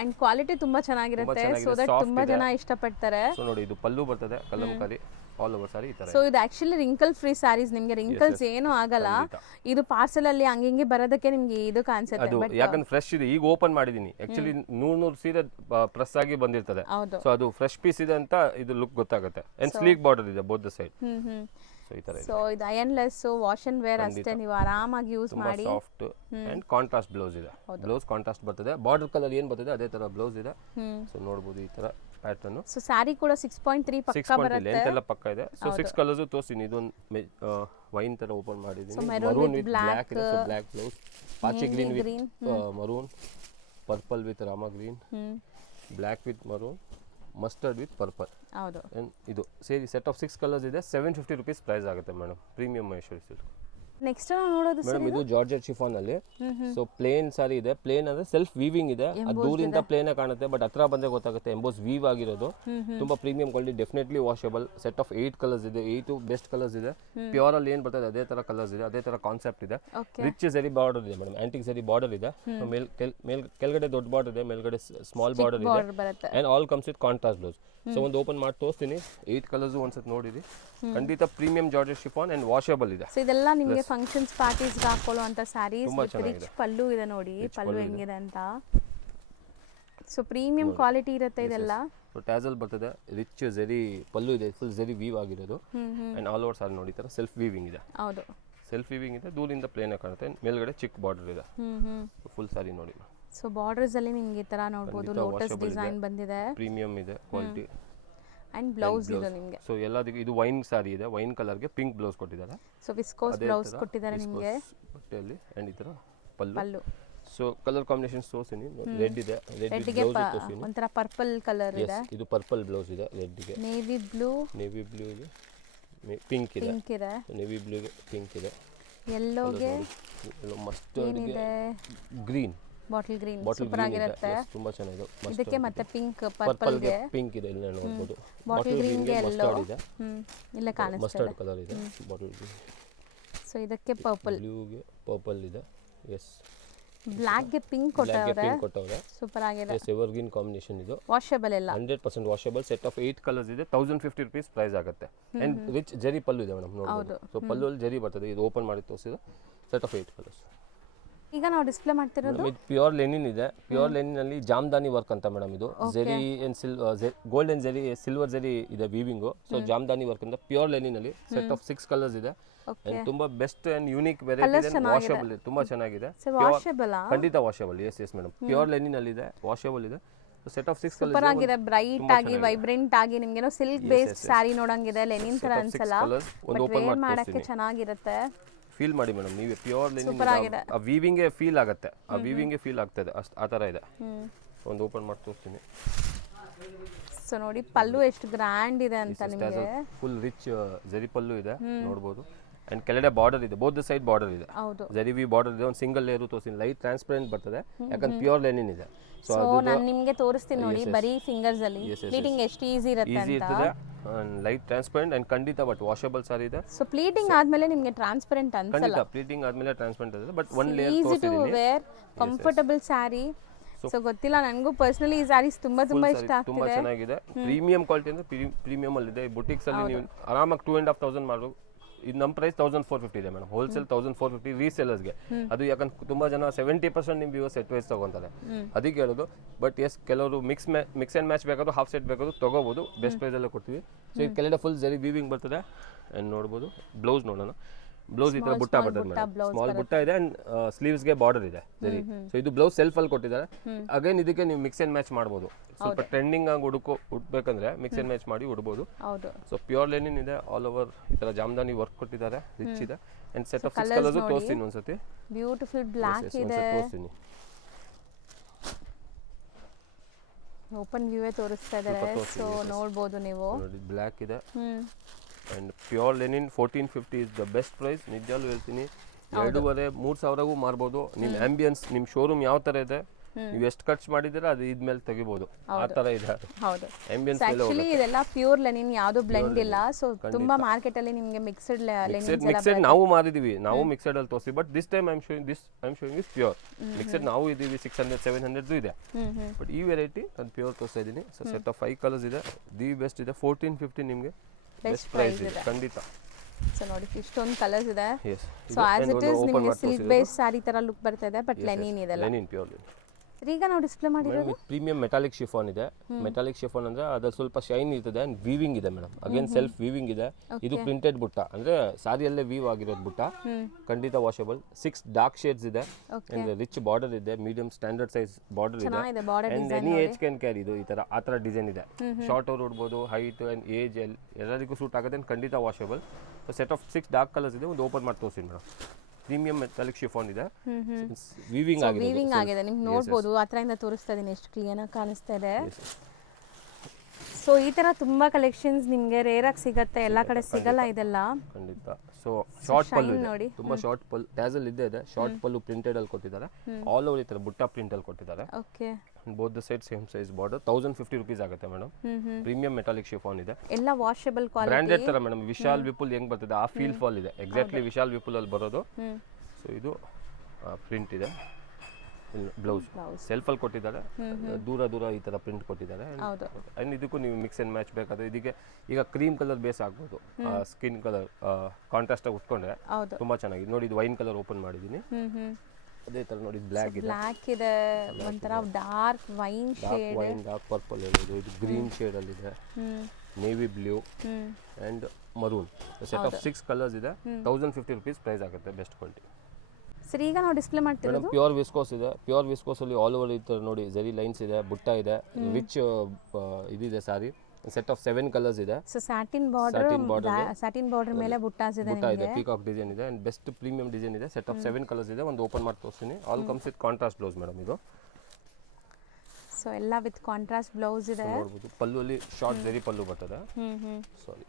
ಅಂಡ್ ಕ್ವಾಲಿಟಿ ತುಂಬಾ ಚೆನ್ನಾಗಿರುತ್ತೆ. ಸೊ ದಟ್ ತುಂಬಾ ಜನ ಇಷ್ಟಪಡ್ತಾರೆ. ಸೊ ನೋಡಿ ಇದು ಪಲ್ಲು ಬರ್ತದೆ ಕಲಂಕಾರಿ ಆಲ್ ಓವರ್ ಸಾರಿ ಈ ತರ. ಸೊ ಇದು ಆಕ್ಚುಲಿ ರಿಂಕಲ್ ಫ್ರೀ ಸ್ಯಾರೀಸ್. ನಿಮಗೆ ರಿಂಕಲ್ಸ್ ಏನು ಆಗಲ್ಲ. ಇದು ಪಾರ್ಸಲ್ ಅಲ್ಲಿ ಹಂಗೆ ಬರೋದಕ್ಕೆ ನಿಮಗೆ ಇದು ಕಾನ್ಸೆಪ್ಟ್. ಅದು ಯಾಕಂದ್ರೆ ಫ್ರೆಶ್ ಇದೆ. ಈಗ ಓಪನ್ ಮಾಡಿದೀನಿ. ಆಕ್ಚುಲಿ 100 ಸೀರೆ ಪ್ರೆಸ್ ಆಗಿ ಬಂದಿರ್ತದೆ. ಸೊ ಅದು ಫ್ರೆಶ್ ಪೀಸ್ ಇದೆ ಅಂತ ಇದು ಲುಕ್ ಗೊತ್ತಾಗುತ್ತೆ. ಅಂಡ್ ಸ್ಲೀಕ್ ಬಾರ್ಡರ್ ಇದೆ ಬೋತ್ ದ ಸೈಡ್. ಸೊ ಈ ತರ ಇದೆ. ಸೊ ಇದು ಅಯನ್ಲೆಸ್ ವಾಶ್ ಅಂಡ್ ವೇರ್ ಅಷ್ಟೇ, ನೀವು ಆರಾಮಾಗಿ ಯೂಸ್ ಮಾಡಿ. ಸಾಫ್ಟ್ ಅಂಡ್ ಕಾಂಟ್ರಾಸ್ಟ್ ಬ್ಲೌಸ್ ಇದೆ. ಬ್ಲೌಸ್ ಕಾಂಟ್ರಾಸ್ಟ್ ಬರ್ತದೆ. ಬಾರ್ಡರ್ ಕಲರ್ ಏನ್ ಬರ್ತದೆ ಅದೇ ತರ ಬ್ಲೌಸ್ ಇದೆ. ಸೊ ನೋಡಬಹುದು ಈ ತರ ಪ್ಯಾಟರ್ನ್. ಸೊ ಸ್ಯಾರಿ ಕೂಡ 6.3 ಪಕ್ಕ ಬರುತ್ತೆ. ಲೆಂತ್ ಎಲ್ಲ ಪಕ್ಕ ಇದೆ. ಸೊ 6 ಕಲರ್ಸ್ ತೋರಿಸ್ತೀನಿ. ಇದೊಂದು ವೈನ್ ತರ ಓಪನ್ ಮಾಡಿದೀನಿ. ಮರೂನ್ ವಿತ್ ಬ್ಲಾಕ್ ಇದೆ. ಸೊ ಬ್ಲಾಕ್ ಬ್ಲೌಸ್, ಪಾಚಿ green with maroon, purple with Rama green, block with maroon, mustard with purple. ಹೌದು. ಇದು ಸೇರಿ ಸೆಟ್ ಆಫ್ 6 ಕಲರ್ಸ್ ಇದೆ. 750 rupees ಪ್ರೈಸ್ ಆಗುತ್ತೆ madam. Premium Maheshwari silk. Next ನಾವು ನೋಡೋದು ಮೇಡಮ್ ಇದು ಜಾರ್ಜೆಟ್ ಶಿಫಾನ್ ಅಲ್ಲಿ. ಸೊ ಪ್ಲೇನ್ ಸಾರಿ ಇದೆ. ಪ್ಲೇನ್ ಅಂದ್ರೆ ಸೆಲ್ಫ್ ವೀವಿಂಗ್ ಇದೆ. ಅದು ದೂರಿಂದ ಪ್ಲೇನ್ ಕಾಣುತ್ತೆ, ಬಟ್ ಹತ್ರ ಬಂದ್ರೆ ಗೊತ್ತಾಗುತ್ತೆ ಎಂಬೋಸ್ ವೀವ್ ಆಗಿರೋದು. ತುಂಬಾ premium quality, definitely washable. Set of 8 colours ಇದೆ. 8 ಬೆಸ್ಟ್ ಕಲರ್ಸ್ ಇದೆ. ಪ್ಯೂರ್ ಅಲ್ಲಿ ಏನ್ ಬರ್ತದೆ ಅದೇ ತರ ಕಲರ್ಸ್ ಇದೆ, ಅದೇ ತರ ಕಾನ್ಸೆಪ್ಟ್ ಇದೆ. ರಿಚ್ ಜರಿ ಬಾರ್ಡರ್ ಇದೆ ಮೇಡಮ್. ಆಂಟಿಕ್ ಜರಿ ಬಾರ್ಡರ್ ಇದೆ. ಕೆಳಗಡೆ ದೊಡ್ಡ ಬಾರ್ಡರ್ ಇದೆ, ಮೇಲ್ಗಡೆ ಸ್ಮಾಲ್ ಬಾರ್ಡರ್ ಇದೆ. And all comes with contrast blouse. So ಒಂದು ಓಪನ್ ಮಾಡಿ ತೋರಿಸ್ತೀನಿ. 8 ಕಲರ್ಸ್ ಒಂದ್ಸತಿ ನೋಡಿರಿ. ಖಂಡಿತ premium georgette chiffon and washable ಇದೆ. ಸೊ ಇದೆಲ್ಲ ನಿಮಗೆ ಫಂಕ್ಷನ್ಸ್ ಪಾರ್ಟೀಸ್ ಗೆ ಹಾಕೊಳ್ಳೋ ಅಂತ ಸ್ಯಾರೀಸ್. ರಿಚ್ ಪಲ್ಲು ಇದೆ ನೋಡಿ, ಪಲ್ಲು ಹೆಂಗಿದೆ ಅಂತ. ಸೊ ಪ್ರೀಮಿಯಂ ಕ್ವಾಲಿಟಿ ಇರುತ್ತೆ ಇದೆಲ್ಲ. ಸೊ ಟ್ಯಾಸಲ್ ಬರ್ತದೆ, ರಿಚ್ ಜರಿ ಪಲ್ಲು ಇದೆ, ಫುಲ್ ಜರಿ ವೀವ್ ಆಗಿರೋದು. ಅಂಡ್ ಆಲ್ ಓವರ್ ಸಾರಿ ನೋಡಿ ತರ ಸೆಲ್ಫ್ ವೀವಿಂಗ್ ಇದೆ. ಹೌದು, ಸೆಲ್ಫ್ ವೀವಿಂಗ್ ಇದೆ. ದೂರಿಂದ ಪ್ಲೇನ್ ಕಾಣುತ್ತೆ. ಮೇಲ್ಗಡೆ ಚಿಕ್ಕ ಬಾರ್ಡರ್ ಇದೆ. ಫುಲ್ ಸಾರಿ ನೋಡಿ. ಸೊ ಬಾರ್ಡರ್ಸ್ ಅಲ್ಲಿ ನಿಮಗೆ ಈ ತರ ನೋಡಬಹುದು ಲೋಟಸ್ ಡಿಸೈನ್ ಬಂದಿದೆ. ಪ್ರೀಮಿಯಂ ಇದೆ ಕ್ವಾಲಿಟಿ. ಅಂಡ್ ಬ್ಲೌಸ್ ಇದೆ ನಿಮಗೆ. ಸೊ ಎಲ್ಲದಕ್ಕೆ ಇದು ವೈನ್ ಸಾರಿ ಇದೆ. ವೈನ್ ಕಲರ್ ಗೆ ಪಿಂಕ್ ಬ್ಲೌಸ್ ಕೊಟ್ಟಿದ್ದಾರೆ. ಸೊ ವಿಸ್ಕೋಸ್ ಬ್ಲೌಸ್ ಕೊಟ್ಟಿದ್ದಾರೆ ನಿಮಗೆ ಬಟ್ಟೆಯಲ್ಲಿ. ಅಂಡ್ ಈ ತರ ಪಲ್ಲು. ಪಲ್ಲು. ಸೊ ಕಲರ್ ಕಾಂಬಿನೇಷನ್ಸ್ ತೋರಿಸ್ತೀನಿ. ರೆಡ್ ಇದೆ, ರೆಡ್ ಬ್ಲೌಸ್ ತೋರಿಸ್ತೀನಿ. ಒಂತರ ಪರ್ಪಲ್ ಕಲರ್ ಇದೆ. ಇದು ಪರ್ಪಲ್ ಬ್ಲೌಸ್ ಇದೆ. ರೆಡ್ ಗೆ ನೇವಿ ಬ್ಲೂ ಇದೆ, ಪಿಂಕ್ ಇದೆ, ನೇವಿ ಬ್ಲೂ ಗೆ ಪಿಂಕ್ ಇದೆ, ಯೆಲ್ಲೋ ಗೆ ಮಸ್ಟರ್ಡ್ ಗೆ green. Bottle green bottle super ಆಗಿರುತ್ತೆ. ತುಂಬಾ ಚೆನ್ನಾಗಿದೆ. ಇದಕ್ಕೆ ಮತ್ತೆ ಪಿಂಕ್ ಪರ್ಪಲ್ ಗೆ ಪಿಂಕ್ ಇದೆ, ಇಲ್ಲಿ ನೋಡಬಹುದು. ಬಾಟಲ್ ಗ್ರೀನ್ ಗೆ ಎಲ್ಲೋ ಇದೆ, ಇಲ್ಲ ಕಾಣಿಸ್ತಾ ಮಸ್ಟರ್ಡ್ ಕಲರ್ ಇದೆ ಬಾಟಲ್ ಗ್ರೀನ್. ಸೊ ಇದಕ್ಕೆ ಪರ್ಪಲ್, ಬ್ಲೂ ಗೆ ಪರ್ಪಲ್ ಇದೆ. ಎಸ್, ಬ್ಲಾಕ್ ಗೆ ಪಿಂಕ್ ಕೊಟ್ಟವ್ರೆ. ಸೂಪರ್ ಆಗಿದೆ. ಎಸ್, ಎವರ್ಗ್ರೀನ್ ಕಾಂಬಿನೇಷನ್ ಇದು. ವಾಷಬಲ್ ಎಲ್ಲ 100% ವಾಷಬಲ್. ಸೆಟ್ ಆಫ್ 8 ಕಲರ್ಸ್ ಇದೆ. 1050 ರೂಪೀಸ್ ಪ್ರೈಸ್ ಆಗುತ್ತೆ. ಅಂಡ್ ರಿಚ್ ಜರಿ ಪಲ್ಲು ಇದೆ ಮೇಡಮ್, ನೋಡಬಹುದು. ಸೊ ಪಲ್ಲು ಅಲ್ಲಿ ಜರಿ ಬರ್ತದೆ. ಇದು ಓಪನ್ ಮಾಡಿ ತೋರಿಸಿದ ಸೆಟ್ ಆಫ್ 8 ಕಲರ್ಸ್. ಈಗ ನಾವು ಡಿಸ್ಪ್ಲೇ ಮಾಡ್ತಿರೋದು ಇದು ಪ್ಯೂರ್ ಲೆನಿನ್ ಇದೆ. ಪ್ಯೂರ್ ಲೆನಿನ್ ಅಲ್ಲಿ ಜಾಮ್ದಾನಿ ವರ್ಕ್ ಅಂತ ಮೇಡಮ್. ಇದು ಜರಿ ಅಂಡ್ ಗೋಲ್ಡ್ ಅಂಡ್ ಜರಿ, ಸಿಲ್ವರ್ ಜರಿ ಇದೆ ವೀವಿಂಗ್. ಸೊ ಜಾಮ್ದಾನಿ ವರ್ಕ್ ಅಂತ ಪ್ಯೂರ್ ಲೆನಿನ್ ಅಲ್ಲಿ ಸೆಟ್ ಆಫ್ 6 ಕಲರ್ಸ್ ಇದೆ. And ತುಂಬಾ ಬೆಸ್ಟ್ ಅಂಡ್ ಯೂನಿಕ್ ವೆರೈಟಿ ಇದೆ. ವಾಷಬಲ್, ತುಂಬಾ ಚೆನ್ನಾಗಿದೆ. ವಾಷಬಲ್, ಖಂಡಿತ washable. Yes madam, pure Lenin ಅಲ್ಲಿ ಇದೆ, ವಾಷಬಲ್ ಇದೆ. ಸೆಟ್ ಆಫ್ 6 ಕಲರ್ಸ್ ಸೂಪರ್ ಆಗಿದೆ. ಬ್ರೈಟ್ ಆಗಿ ವೈಬ್ರೆಂಟ್ ಆಗಿ ನಿಮ್ಗೇನೋ ಸಿಲ್ಕ್ ಬೇಸ್ಡ್ ಸ್ಯಾರಿ ನೋಡಂಗಿದೆ. ಲೆನಿನ್ ತರ ಅನ್ಸಲ್ಲ, ಒಂದು ಓಪನ್ ಮಾಡಿ ಮಾಡಕ್ಕೆ ಚೆನ್ನಾಗಿರುತ್ತೆ. ಫೀಲ್ ಮಾಡಿ ಮೇಡಮ್ ನೀವೇ. ಪ್ಯೂರ್ ಲೆನಿನ್ ಆ ವೀವಿಂಗ್ ಗೆ ಫೀಲ್ ಆಗುತ್ತೆ, ಆ ವೀವಿಂಗ್ ಗೆ ಫೀಲ್ ಆಗ್ತದೆ, ಆ ತರ ಇದೆ. ಒಂದು ಓಪನ್ ಮಾಡಿ ತೋರಿಸ್ತೀನಿ. ಸೊ ನೋಡಿ ಪಲ್ಲು ಎಷ್ಟು ಗ್ರ್ಯಾಂಡ್ ಇದೆ ಅಂತ ನಿಮಗೆ. ಫುಲ್ ರಿಚ್ ಜರಿ ಪಲ್ಲು ಇದೆ, ನೋಡಬಹುದು. ಅಂಡ್ ಕೆಳಗಡೆ ಬಾರ್ಡರ್ ಇದೆ, ಬೋತ್ ಸೈಡ್ ಬಾರ್ಡರ್ ಇದೆ. ಜರಿ ವಿ ಬಾರ್ಡರ್ ಇದೆ. ಒಂದು ಸಿಂಗಲ್ ಲೇಯರ್ ತೋರಿಸ್ತೀನಿ. ಲೈಟ್ ಟ್ರಾನ್ಸ್ಪರೆಂಟ್ ಬರ್ತದೆ, ಯಾಕಂದ್ರೆ ಪ್ಯೂರ್ ಲೆನಿನ್ ಇದೆ. ಸೊ ನಾನು ನಿಮಗೆ ತೋರಿಸ್ತೀನಿ ನೋಡಿ, ಬರೀ ಫಿಂಗರ್ಸ್ ಅಲ್ಲಿ ಪ್ಲೀಟಿಂಗ್ ಎಷ್ಟು ಈಸಿ ಇರುತ್ತೆ ಅಂತ. ಇರ್ತದೆ, ಲೈಟ್ ಟ್ರಾನ್ಸ್ಪರೆಂಟ್ ಅಂಡ್ ಖಂಡಿತ ಬಟ್ ವಾಷಬಲ್ ಸಾರಿ ಇದೆ. ಸೊ ಪ್ಲೀಟಿಂಗ್ ಆದ್ಮೇಲೆ ನಿಮಗೆ ಟ್ರಾನ್ಸ್ಪರೆಂಟ್ ಅನ್ಸಲ್ಲ. ಖಂಡಿತ ಪ್ಲೀಟಿಂಗ್ ಆದ್ಮೇಲೆ ಟ್ರಾನ್ಸ್ಪರೆಂಟ್ ಇದೆ, but one layer easy to ತೋರಿಸಿದ್ದೀನಿ. Wear, comfortable sari. ಸೊ ಗೊತ್ತಿಲ್ಲ, ನನಗೂ ಪರ್ಸನಲಿ ಈ ಸ್ಯಾರೀಸ್ ತುಂಬಾ ಇಷ್ಟ ಆಗ್ತಿದೆ. ತುಂಬಾ ಚೆನ್ನಾಗಿದೆ. ಪ್ರೀಮಿಯಂ ಕ್ವಾಲಿಟಿ ಅಂದ್ರೆ ಪ್ರೀಮಿಯಂ ಅಲ್ಲಿ ಇದೆ. ಬುಟಿಕ್ಸ್ ಅಲ್ಲಿ ನೀವು ಆರಾಮಾಗಿ 2,500 ಮಾಡಬಹುದು. ಇದು ನಮ್ಮ ಪ್ರೈಸ್ 1450 ಇದೆ ಮೇಡಮ್. ಹೋಲ್ಸೇಲ್ 1450 ರೀಸೇಲರ್ಸ್ಗೆ. ಅದು ಯಾಕಂದ್ರೆ ತುಂಬಾ ಜನ 70% ನಿಮ್ಮ ವ್ಯೂವರ್ಸ್ ಸೆಟ್ ವೈಸ್ ತಗೊಂತಾರೆ, ಅದಕ್ಕೆ ಹೇಳೋದು. ಬಟ್ ಎಸ್, ಕೆಲವರು ಮಿಕ್ಸ್ ಅಂಡ್ ಮ್ಯಾಚ್ ಬೇಕಾದ್ರೂ ಹಾಫ್ ಸೆಟ್ ಬೇಕಾದ್ರೂ ತಗೋಬಹುದು. ಬೆಸ್ಟ್ ಪ್ರೈಸ್ ಅಲ್ಲೇ ಕೊಡ್ತೀವಿ. ಸೊ ಇದು ಕೆಳಗಡೆ ಫುಲ್ ಜರಿ ವೀವಿಂಗ್ ಬರ್ತದೆ. ಅಂಡ್ ನೋಡಬಹುದು ಬ್ಲೌಸ್ ನೋಡೋಣ. ಬ್ಲೌಸ್ ಈ ತರ ಬುಟ್ಟ ಬರ್ತದೆ ಮೇಡಮ್. ಸ್ಮಾಲ್ ಬುಟ್ಟ ಇದೆ ಅಂಡ್ ಸ್ಲೀವ್ಸ್ ಗೆ ಬಾರ್ಡರ್ ಇದೆ ಜರಿ. ಸೊ ಇದು ಬ್ಲೌಸ್ ಸೆಲ್ಫ್ ಅಲ್ಲಿ ಕೊಟ್ಟಿದ್ದಾರೆ. ಅಗೇನ್ ಇದಕ್ಕೆ ನೀವು ಮಿಕ್ಸ್ ಅಂಡ್ ಮ್ಯಾಚ್ ಮಾಡಬಹುದು. ಸ್ವಲ್ಪ ಟ್ರೆಂಡಿಂಗ್ ಆಗಿ ಉಡ್ಬೇಕಂದ್ರೆ ಮಿಕ್ಸ್ ಅಂಡ್ ಮ್ಯಾಚ್ ಮಾಡಿ ಉಡ್ಬೋದು. ಸೊ ಪ್ಯೂರ್ ಲೆನಿನ್ ಇದೆ, ಆಲ್ ಓವರ್ ಈ ತರ ಜಾಮ್ದಾನಿ ವರ್ಕ್ ಕೊಟ್ಟಿದ್ದಾರೆ, ರಿಚ್ ಇದೆ. ಅಂಡ್ ಸೆಟ್ ಆಫ್ 6 ಕಲರ್ಸ್ ತೋರಿಸ್ತೀನಿ ಒಂದ್ಸತಿ. ಬ್ಯೂಟಿಫುಲ್ ಬ್ಲಾಕ್ ಇದೆ, ಓಪನ್ ವ್ಯೂವೇ ತೋರಿಸ್ತಾ ಇದ್ದಾರೆ. ಸೊ ನೋಡಬಹುದು ನೀವು. ಬ್ಲಾಕ್ ಇದೆ and pure linen 1450 is the best price. ನಿಜವಾಗ್ಲೂ ಹೇಳ್ತೀನಿ, 2,500-3,000ಗೂ ಮಾರ್ಬೋದು. ನಿಮ್ಮ ಆಂಬಿಯನ್ಸ್, ನಿಮ್ಮ ಶೋರೂಮ್ ಯಾವ ತರ ಇದೆ, ನೀವು ಎಷ್ಟು ಖರ್ಚು ಮಾಡಿದ್ದೀರಾ ಅದು ಇದ್ಮೇಲೆ ತೆಗಿಬಹುದು, ಆ ತರ ಇದೆ. ಹೌದು, ಆಂಬಿಯನ್ಸ್ ಆಕ್ಚುಲಿ ಇದೆಲ್ಲ ಪ್ಯೂರ್ ಲೆನಿನ್, ಯಾವುದು ಬ್ಲೆಂಡ್ ಇಲ್ಲ. ಸೊ ತುಂಬಾ ಮಾರ್ಕೆಟ್ ಅಲ್ಲಿ ನಿಮಗೆ ಮಿಕ್ಸ್ಡ್ ಲೆನಿನ್ ಮಿಕ್ಸೆಡ್ ನಾವು ಮಾರಿದೀವಿ, ನಾವು ಮಿಕ್ಸೆಡ್ ಅಲ್ಲಿ ತೋರಿಸಿ. But this time I am showing is pure mixed. ನಾವು ಇದೀವಿ 600-700 ಇದೆ. ಬಟ್ ಈ ವೆರೈಟಿ ನಾನು ಪ್ಯೂರ್ ತೋರಿಸ್ತಾ ಇದ್ದೀನಿ. ಸೊ ಸೆಟ್ ಆಫ್ 5 ಕಲರ್ಸ್ ಇದೆ. ದಿ ಬೆಸ್ಟ್ ಇದೆ. 1450 ನಿಮಗೆ ಬೆಸ್ಟ್ ಪ್ರೈಸ್ ಇದೆ ಖಂಡಿತ. ಸೊ ನೋಡಿ ಇಷ್ಟೊಂದು ಕಲರ್ಸ್ ಇದೆ. ಸೊ ಆಸ್ ಇಟ್ ಇಸ್ ನಿಮಗೆ ಸಿಲ್ಕ್ ಬೇಸ್ ಸ್ಯಾರಿ ತರ ಲುಕ್ ಬರ್ತಾ ಇದೆ. ಬಟ್ ಲೆನಿನ್ ಇದೆ, ಲೆನಿನ್ ಪ್ಯೂರ್ ಲೆನಿನ್. ಈಗ ನಾವು ಡಿಸ್ಪ್ಲೇ ಮಾಡಿರೋದು ಪ್ರೀಮಿಯಂ ಮೆಟಾಲಿಕ್ ಶಿಫಾನ್ ಇದೆ. ಮೆಟಾಲಿಕ್ ಶಿಫಾನ್ ಅಂದ್ರೆ ಅದ್ರಲ್ಲಿ ಸ್ವಲ್ಪ ಶೈನ್ ಇರ್ತದೆ ಅಂಡ್ ವೀವಿಂಗ್ ಇದೆ ಮೇಡಮ್. ಅಗೇನ್ ಸೆಲ್ಫ್ ವೀವಿಂಗ್ ಇದೆ. ಇದು ಪ್ರಿಂಟೆಡ್ ಬುಟ್ಟ, ಅಂದ್ರೆ ಸಾರಿಯಲ್ಲೇ ವೀವ್ ಆಗಿರೋದು ಬುಟ್ಟ. ಖಂಡಿತ ವಾಷಬಲ್. 6 ಡಾರ್ಕ್ ಶೇಡ್ಸ್ ಇದೆ ಅಂಡ್ ರಿಚ್ ಬಾರ್ಡರ್ ಇದೆ. ಮೀಡಿಯಂ ಸ್ಟ್ಯಾಂಡರ್ಡ್ ಸೈಜ್ ಬಾರ್ಡರ್ ಇದೆ. And any age can carry. ಇದು ಈ ತರ ಆ ತರ ಡಿಸೈನ್ ಇದೆ. ಶಾರ್ಟ್ ಅವ್ರು ಉಡ್ಬೋದು, ಹೈಟ್ ಅಂಡ್ ಏಜ್ ಎಲ್ಲರಿಗೂ ಸೂಟ್ ಆಗುತ್ತೆ. ಖಂಡಿತ washable. Set of 6 dark colours ಇದೆ. ಒಂದು ಓಪನ್ ಮಾಡಿ ತೋರಿಸಿ ಮೇಡಮ್. ಪ್ರೀಮಿಯಂ ಮೆಟಾಲಿಕ್ ಶಿಫಾನ್ ಇದೆ. ವೀವಿಂಗ್ ಆಗಿದೆ ನಿಮ್ಗೆ ನೋಡಬಹುದು. ಹತ್ರದಿಂದ ತೋರಿಸ್ತಾ ಇದೀನಿ ಎಷ್ಟು ಕ್ಲಿಯರ್ ಆಗಿ ಕಾಣಿಸ್ತಾ ಇದೆ. ಸೊ ಈ ತರ ತುಂಬಾ ಕಲೆಕ್ಷನ್ಸ್ ನಿಮಗೆ ರೇರ್ ಆಗಿ ಸಿಗುತ್ತೆ, ಎಲ್ಲಾ ಕಡೆ ಸಿಗಲ್ಲ ಇದೆಲ್ಲ ಖಂಡಿತ. ಸೊ ಶಾರ್ಟ್ ಪಲ್ಲು ನೋಡಿ, ತುಂಬಾ ಶಾರ್ಟ್ ಪಲ್ಲು ಟ್ಯಾಸಲ್ ಇದೆ. ಶಾರ್ಟ್ ಪಲ್ಲು ಪ್ರಿಂಟೆಡ್ ಅಲ್ಲಿ ಕೊಟ್ಟಿದ್ದಾರೆ. ಆಲ್ ಓವರ್ ಈ ತರ ಬುಟ್ಟ ಪ್ರಿಂಟ್ ಅಲ್ಲಿ ಕೊಟ್ಟಿದ್ದಾರೆ. Okay, both the side same size border. 1050 rupees ಆಗುತ್ತೆ ಮೇಡಮ್. ಪ್ರೀಮಿಯಂ ಮೆಟಾಲಿಕ್ ಶಿಫಾನ್ ಇದೆ. ಎಲ್ಲ ವಾಷಬಲ್ ಕ್ವಾಲಿಟಿ, ಬ್ರಾಂಡೆಡ್ ತರ ಮೇಡಮ್. ವಿಶಾಲ್ ವಿಪುಲ್ ಹೆಂಗ್ ಬರ್ತದೆ ಆ ಫೀಲ್ ಫಾಲ್ ಇದೆ. ಎಕ್ಸಾಕ್ಟ್ಲಿ ವಿಶಾಲ್ ವಿಪುಲ್ ಅಲ್ಲಿ ಬರೋದು. ಸೊ ಇದು ಪ್ರಿಂಟ್ ಇದೆ. ಬ್ಲೌಸ್ ಸೆಲ್ಫ್ ಅಲ್ಲಿ ಕೊಟ್ಟಿದ್ದಾರೆ. ದೂರ ದೂರ ಈ ತರ ಪ್ರಿಂಟ್ ಕೊಟ್ಟಿದ್ದಾರೆ. ಅಂಡ್ ಇದಕ್ಕೂ ನೀವು ಮಿಕ್ಸ್ ಅಂಡ್ ಮ್ಯಾಚ್ ಬೇಕಾದ್ರೆ ಇದಕ್ಕೆ ಈಗ ಕ್ರೀಮ್ ಕಲರ್ ಬೇಸ್ ಆಗ್ಬೋದು. ಸ್ಕಿನ್ ಕಲರ್ ಕಾಂಟ್ರಾಸ್ಟ್ ಆಗಿ ಉಟ್ಕೊಂಡ್ರೆ ತುಂಬಾ ಚೆನ್ನಾಗಿದೆ. ನೋಡಿ ಇದು ವೈನ್ ಕಲರ್ ಓಪನ್ ಮಾಡಿದೀನಿ. ಅದೇ ತರ ನೋಡಿ ಬ್ಲಾಕ್ ಇದೆ, ಬ್ಲಾಕ್ ಇದೆ, ಒಂತರ dark wine shade, wine dark purple ಇದೆ. ಇದು ಗ್ರೀನ್ ಶೇಡ್ ಅಲ್ಲಿ ಇದೆ, navy blue and maroon. Set of 6 colours ಇದೆ. 1050 ರೂಪೀಸ್ ಪ್ರೈಸ್ ಆಗುತ್ತೆ. Best quality. ಸರ್ ಈಗ ನಾವು ಡಿಸ್ಪ್ಲೇ ಮಾಡ್ತಿರೋದು ಪ್ಯೂರ್ ವಿಸ್ಕೋಸ್ ಇದೆ. ಪ್ಯೂರ್ ವಿಸ್ಕೋಸ್ ಅಲ್ಲಿ ಆಲ್ ಓವರ್ ಈ ತರ ನೋಡಿ ಜರಿ ಲೈನ್ಸ್ ಇದೆ, ಬುಟ್ಟ ಇದೆ, ರಿಚ್ ಇದಿದೆ ಸಾರಿ. ಸೆಟ್ ಆಫ್ 7 ಕಲರ್ಸ್ ಇದೆ. ಸೊ ಸ್ಯಾಟಿನ್ ಬಾರ್ಡರ್ ಮೇಲೆ ಬುಟ್ಟಾಸ್ ಇದೆ, ಪೀಕಾಕ್ ಡಿಸೈನ್ ಇದೆ ಅಂಡ್ ಬೆಸ್ಟ್ ಪ್ರೀಮಿಯಂ ಡಿಸೈನ್ ಇದೆ. ಸೆಟ್ ಆಫ್ 7 ಕಲರ್ಸ್ ಇದೆ. ಒಂದು ಓಪನ್ ಮಾಡಿ ತೋರಿಸ್ತೀನಿ. All comes with contrast blouse madam. ಇದು ಸೊ ಎಲ್ಲ ವಿತ್ ಕಾಂಟ್ರಾಸ್ಟ್ ಬ್ಲೌಸ್ ಇದೆ. ನೋಡಬಹುದು ಪಲ್ಲು ಅಲ್ಲಿ ಶಾರ್ಟ್ ಜರಿ ಪಲ್ಲು ಬರ್ತದೆ. ಸಾರಿ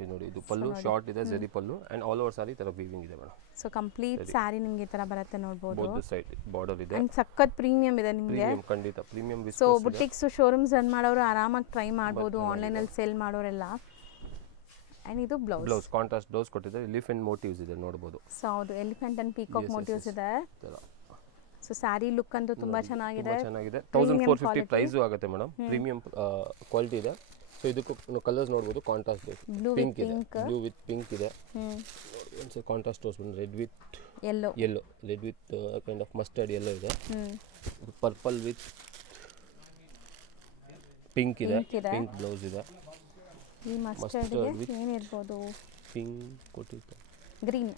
ಇದು ನೋಡಿ ಇದು ಪಲ್ಲು ಶಾರ್ಟ್ ಇದೆ ಜರಿ ಪಲ್ಲು ಆ್ಯಂಡ್ ಆಲ್ ಓವರ್ ಸಾರಿ ಈ ಥರ ವೀವಿಂಗ್ ಇದೆ ಮೇಡಮ್. ಸೊ ಕಂಪ್ಲೀಟ್ ಸ್ಯಾರಿ ನಿಮಗೆ ಈ ಥರ ಬರುತ್ತೆ ನೋಡ್ಬೋದು. ಬೋತ್ ಸೈಡ್ ಬಾರ್ಡರ್ ಇದೆ ಆ್ಯಂಡ್ ಸಖತ್ ಪ್ರೀಮಿಯಂ ಇದೆ ನಿಮಗೆ. ಪ್ರೀಮಿಯಂ ಖಂಡಿತ premium so boutiques showrooms run ಮಾಡೋರು ಆರಾಮಾಗಿ ಟ್ರೈ ಮಾಡ್ಬೋದು, ಆನ್ಲೈನಲ್ಲಿ ಸೇಲ್ ಮಾಡೋರೆಲ್ಲ. ಆ್ಯಂಡ್ ಇದು ಬ್ಲೌಸ್ ಕಾಂಟ್ರಾಸ್ಟ್ ಬ್ಲೌಸ್ ಕೊಟ್ಟಿದೆ, ಎಲಿಫೆಂಟ್ ಮೋಟಿವ್ಸ್ ಇದೆ ನೋಡ್ಬೋದು. ಸೊ ಹೌದು, ಎಲಿಫೆಂಟ್ ಆ್ಯಂಡ್ ಪೀಕಾಕ್ ಮೋಟಿವ್ಸ್ ಇದೆ. ಸೊ ಸ್ಯಾರಿ ಲುಕ್ ಅಂತೂ ತುಂಬ ಚೆನ್ನಾಗಿದೆ. 1450 ಪ್ರೈಸು ಆಗುತ್ತೆ ಮೇಡಮ್. ಪ್ರೀಮಿಯಂ ಕ್ವಾಲಿಟಿ ಇದೆ. ಸೊ ಇದಕ್ಕೂ ಕಲರ್ಸ್ ನೋಡ್ಬೋದು, ಕಾಂಟ್ರಾಸ್ಟ್ ಪಿಂಕ್ ಇದೆ, ಬ್ಲೂ ವಿತ್ ಪಿಂಕ್ ಇದೆ, ಒಂದು contrast ತೋರಿಸ್ಬೋದು, red with yellow, red with kind of mustard yellow ಇದೆ, ಪರ್ಪಲ್ ವಿತ್ ಪಿಂಕ್ ಇದೆ, ಪಿಂಕ್ ಬ್ಲೌಸ್ ಇದೆ. ಈ ಮಸ್ಟರ್ಡ್ಗೆ ಏನಿರ್ಬೋದು, ಪಿಂಕ್ ಕೊಟ್ಟಿತ್ತು, ಗ್ರೀನ್,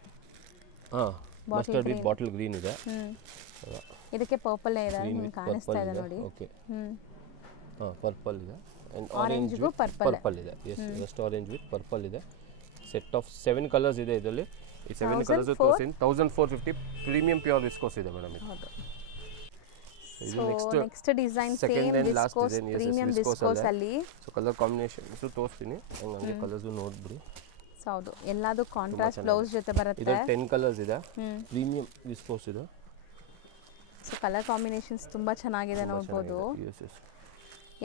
ಹಾಂ ಮಸ್ಟರ್ಡ್ ವಿತ್ ಬಾಟಲ್ ಗ್ರೀನ್ ಇದೆ. ಇದಕ್ಕೆ ಪರ್ಪಲ್ ಇದೆ, ನಿಮ್ಗೆ ಕಾಣಿಸ್ತಾ ಇದೆ ನೋಡಿ. ಓಕೆ, ಹಾಂ ಪರ್ಪಲ್ ಇದೆ ಆ್ಯಂಡ್ ಆರೆಂಜ್ ಆರೆಂಜ್ ಪರ್ಪಲ್ ಇದೆ. Yes, just orange with purple ಇದೆ. ಸೆಟ್ ಆಫ್ 7 ಕಲರ್ಸ್ ಇದೆ ಇದರಲ್ಲಿ. ಈ 7 ಕಲರ್ಸ್ ತೋರಿಸಿ 1450 ಪ್ರೀಮಿಯಂ ಪ್ಯೂರ್ ವಿಸ್ಕೋಸ್ ಇದೆ ಮೇಡಮ್ ಇದು. ಇದು next design second and last design premium viscose ಅಲ್ಲಿ. ಸೊ ಕಲರ್ ಕಾಂಬಿನೇಷನ್ಸ್ ತೋರಿಸ್ತೀನಿ, ಹಂಗೆ ಕಲರ್ಸ್ ನೋಡ್ಬಿಡಿ. ಸೊ ಹೌದು, ಎಲ್ಲಾದು ಕಾಂಟ್ರಾಸ್ಟ್ ಬ್ಲೌಸ್ ಜೊತೆ ಬರುತ್ತೆ. ಇದು 10 ಕಲರ್ಸ್ ಇದೆ, ಪ್ರೀಮಿಯಂ ವಿಸ್ಕೋಸ್ ಇದೆ. ಸೊ ಕಲರ್ ಕಾಂಬಿನೇಷನ್ಸ್ ತುಂಬಾ ಚೆನ್ನಾಗಿದೆ ನೋಡ್ಬೋದು. ಎಸ್ ಎಸ್,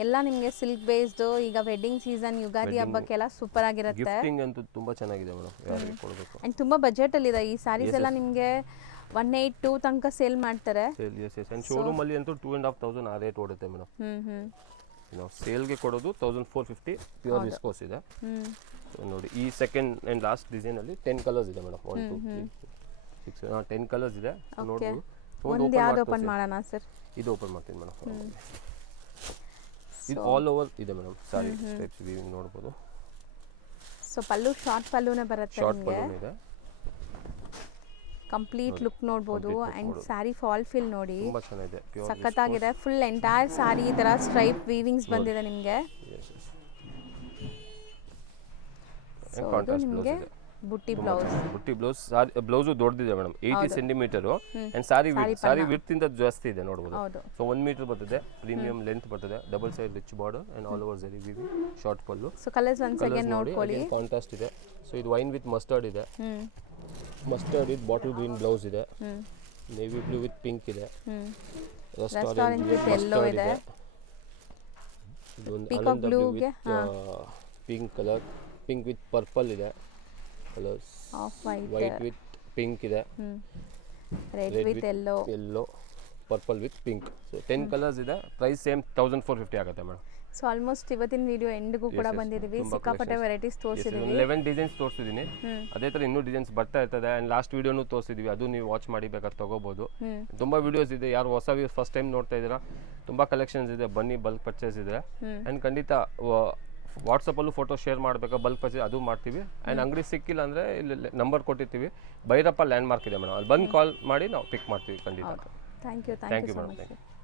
ಎಲ್ಲ ನಿಮಗೆ ಸಿಲ್ಕ್ ಬೇಸ್ಡ್. ಈಗ ವೆಡ್ಡಿಂಗ್ ಸೀಸನ್, ಯುಗಾದಿ ಹಬ್ಬಕ್ಕೆಲ್ಲ ಸೂಪರ್ ಆಗಿರುತ್ತೆ. ಗಿಫ್ಟಿಂಗ್ ಅಂತೂ ತುಂಬಾ ಚೆನ್ನಾಗಿದೆ ಮೇಡಮ್, ಯಾರಿಗೆ ಕೊಡಬೇಕು. ಅಂಡ್ ತುಂಬಾ ಬಜೆಟ್ ಅಲ್ಲಿ ಇದೆ ಈ ಸ್ಯಾರೀಸ್ ಎಲ್ಲ. ನಿಮಗೆ 182 ತನಕ ಸೇಲ್ ಮಾಡ್ತಾರೆ. ಎಸ್ ಎಸ್, ಅಂಡ್ ಶೋರೂಮ್ ಅಲ್ಲಿ ಅಂತೂ 2500 ಆ ರೇಟ್ ಓಡುತ್ತೆ ಮೇಡಮ್. ನಾವು ಸೇಲ್ಗೆ ಕೊಡೋದು 1450 ಪ್ಯೂರ್ ವಿಸ್ಕೋಸ್ ಇದೆ. ಸೊ ನೋಡಿ ಈ ಸೆಕೆಂಡ್ ಅಂಡ್ ಲಾಸ್ಟ್ ಡಿಸೈನ್ ಅಲ್ಲಿ 10 ಕಲರ್ಸ್ ಇದೆ ಮೇಡಮ್. 1 2 3 6 10 ಕಲರ್ಸ್ ಇದೆ ನೋಡ್ಬೋದು. ಒಂದು ಯಾವ್ದು ಓಪನ್ ಮಾಡೋಣ ಸರ್? ಇದು ಓಪನ್ ಮಾಡ್ತೀನಿ ಮೇಡಮ್. ಇದು ಆಲ್ ಓವರ್ ಇದೆ ಮೇಡಮ್, ಸಾರಿ ಸ್ಟೆಪ್ಸ್ ವೀವಿಂಗ್ ನೋಡ್ಬೋದು. ಸೊ ಪಲ್ಲು ಶಾರ್ಟ್ ಪಲ್ಲುನೇ ಬರುತ್ತೆ ಶಾರ್ಟ್ ನಿಮಗೆ. ಪಲ್ಲು ಇದೆ, ಕಂಪ್ಲೀಟ್ ಲುಕ್ ನೋಡ್ಬೋದು. ಅಂಡ್ ಸ್ಯಾರಿ ಫಾಲ್ ಫಿಲ್ ನೋಡಿ, ತುಂಬಾ ಚೆನ್ನಾಗಿದೆ, ಪ್ಯೂರ್ ಸಖತ್ತಾಗಿದೆ. ಫುಲ್ ಎಂಟೈರ್ ಸ್ಯಾರಿ ಈ ತರ ಸ್ಟ್ರೈಪ್ ವೀವಿಂಗ್ಸ್ ಬಂದಿದೆ ನಿಮಗೆ. ಎಸ್ ಎಸ್, ಸೊ ಇದು ನಿಮಗೆ ಬುಟ್ಟಿ ಬ್ಲೌಸ್. ಬುಟ್ಟಿ ಬ್ಲೌಸ್, ಬ್ಲೌಸು ದೊಡ್ಡದಿದೆ madam, 80 centimetre and sorry width ಇಂದ ಜಾಸ್ತಿ ಇದೆ ನೋಡ್ಬೋದು. ಸೊ 1 ಮೀಟರ್ ಬರ್ತದೆ, ಪ್ರೀಮಿಯಂ ಲೆಂತ್ ಬರ್ತದೆ, double side rich border and all over ಜರಿ ವೀವಿಂಗ್, ಶಾರ್ಟ್ ಪಲ್ಲು. ಸೊ ಕಲರ್ಸ್ ಒನ್ಸ್ ಅಗೇನ್ ನೋಡ್ಕೊಳ್ಳಿ. ಕಾಂಟ್ರಾಸ್ಟ್ ಇದೆ. ಸೊ ಇದು ವೈನ್ ವಿತ್ ಮಸ್ಟರ್ಡ್ ಇದೆ, mustard with bottle green blouse ಇದೆ, ನೇವಿ ಬ್ಲೂ ವಿತ್ ಪಿಂಕ್ ಇದೆ, restaurant with yellow ಇದೆ, peacock blue with pink colour, pink with purple ಇದೆ colours, off white with pink ಇದೆ, red with yellow, purple with pink. So 10 colours ಇದೆ. Price same 1450 ಆಗುತ್ತೆ madam. So almost ಇವತ್ತಿನ video ಎಂಡ್ಗೂ ಕೂಡ ಬಂದಿದ್ದೀವಿ. ಸಿಕ್ಕಾಪಟ್ಟೆ ವೆರೈಟೀಸ್ ತೋರಿಸಿದ್ದೀವಿ. 11 ಡಿಸೈನ್ಸ್ ತೋರಿಸಿದ್ದೀನಿ. ಅದೇ ಥರ ಇನ್ನೂ ಡಿಸೈನ್ಸ್ ಬರ್ತಾ ಇರ್ತದೆ. ಆ್ಯಂಡ್ ಲಾಸ್ಟ್ ವಿಡಿಯೋನು ತೋರಿಸಿದ್ವಿ, ಅದು ನೀವು ವಾಚ್ ಮಾಡಿ ಬೇಕಾದ್ರೆ ತೊಗೋಬೋದು. ತುಂಬ ವಿಡಿಯೋಸ್ ಇದೆ. ಯಾರು ಹೊಸ ವ್ಯೂಸ್ ಫಸ್ಟ್ ಟೈಮ್ ನೋಡ್ತಾ ಇದ್ದೀರಾ, ತುಂಬ ಕಲೆಕ್ಷನ್ಸ್ ಇದೆ, ಬನ್ನಿ ಬಲ್ಕ್ ಪರ್ಚೇಸ್ ಇದೆ. ಆ್ಯಂಡ್ ಖಂಡಿತ ವಾಟ್ಸಪ್ಪಲ್ಲೂ ಫೋಟೋ ಶೇರ್ ಮಾಡಬೇಕಾ, ಬಲ್ಕ್ ಪರ್ಚೇಸ್ ಅದು ಮಾಡ್ತೀವಿ. ಆ್ಯಂಡ್ ಅಂಗಡಿ ಸಿಕ್ಕಿಲ್ಲ ಅಂದರೆ ಇಲ್ಲಿ ನಂಬರ್ ಕೊಟ್ಟಿರ್ತೀವಿ, ಭೈರಪ್ಪ ಲ್ಯಾಂಡ್ ಮಾರ್ಕ್ ಇದೆ ಮೇಡಮ್, ಅಲ್ಲಿ ಬಂದು ಕಾಲ್ ಮಾಡಿ ನಾವು ಪಿಕ್ ಮಾಡ್ತೀವಿ ಖಂಡಿತ. Thank you thank you madam.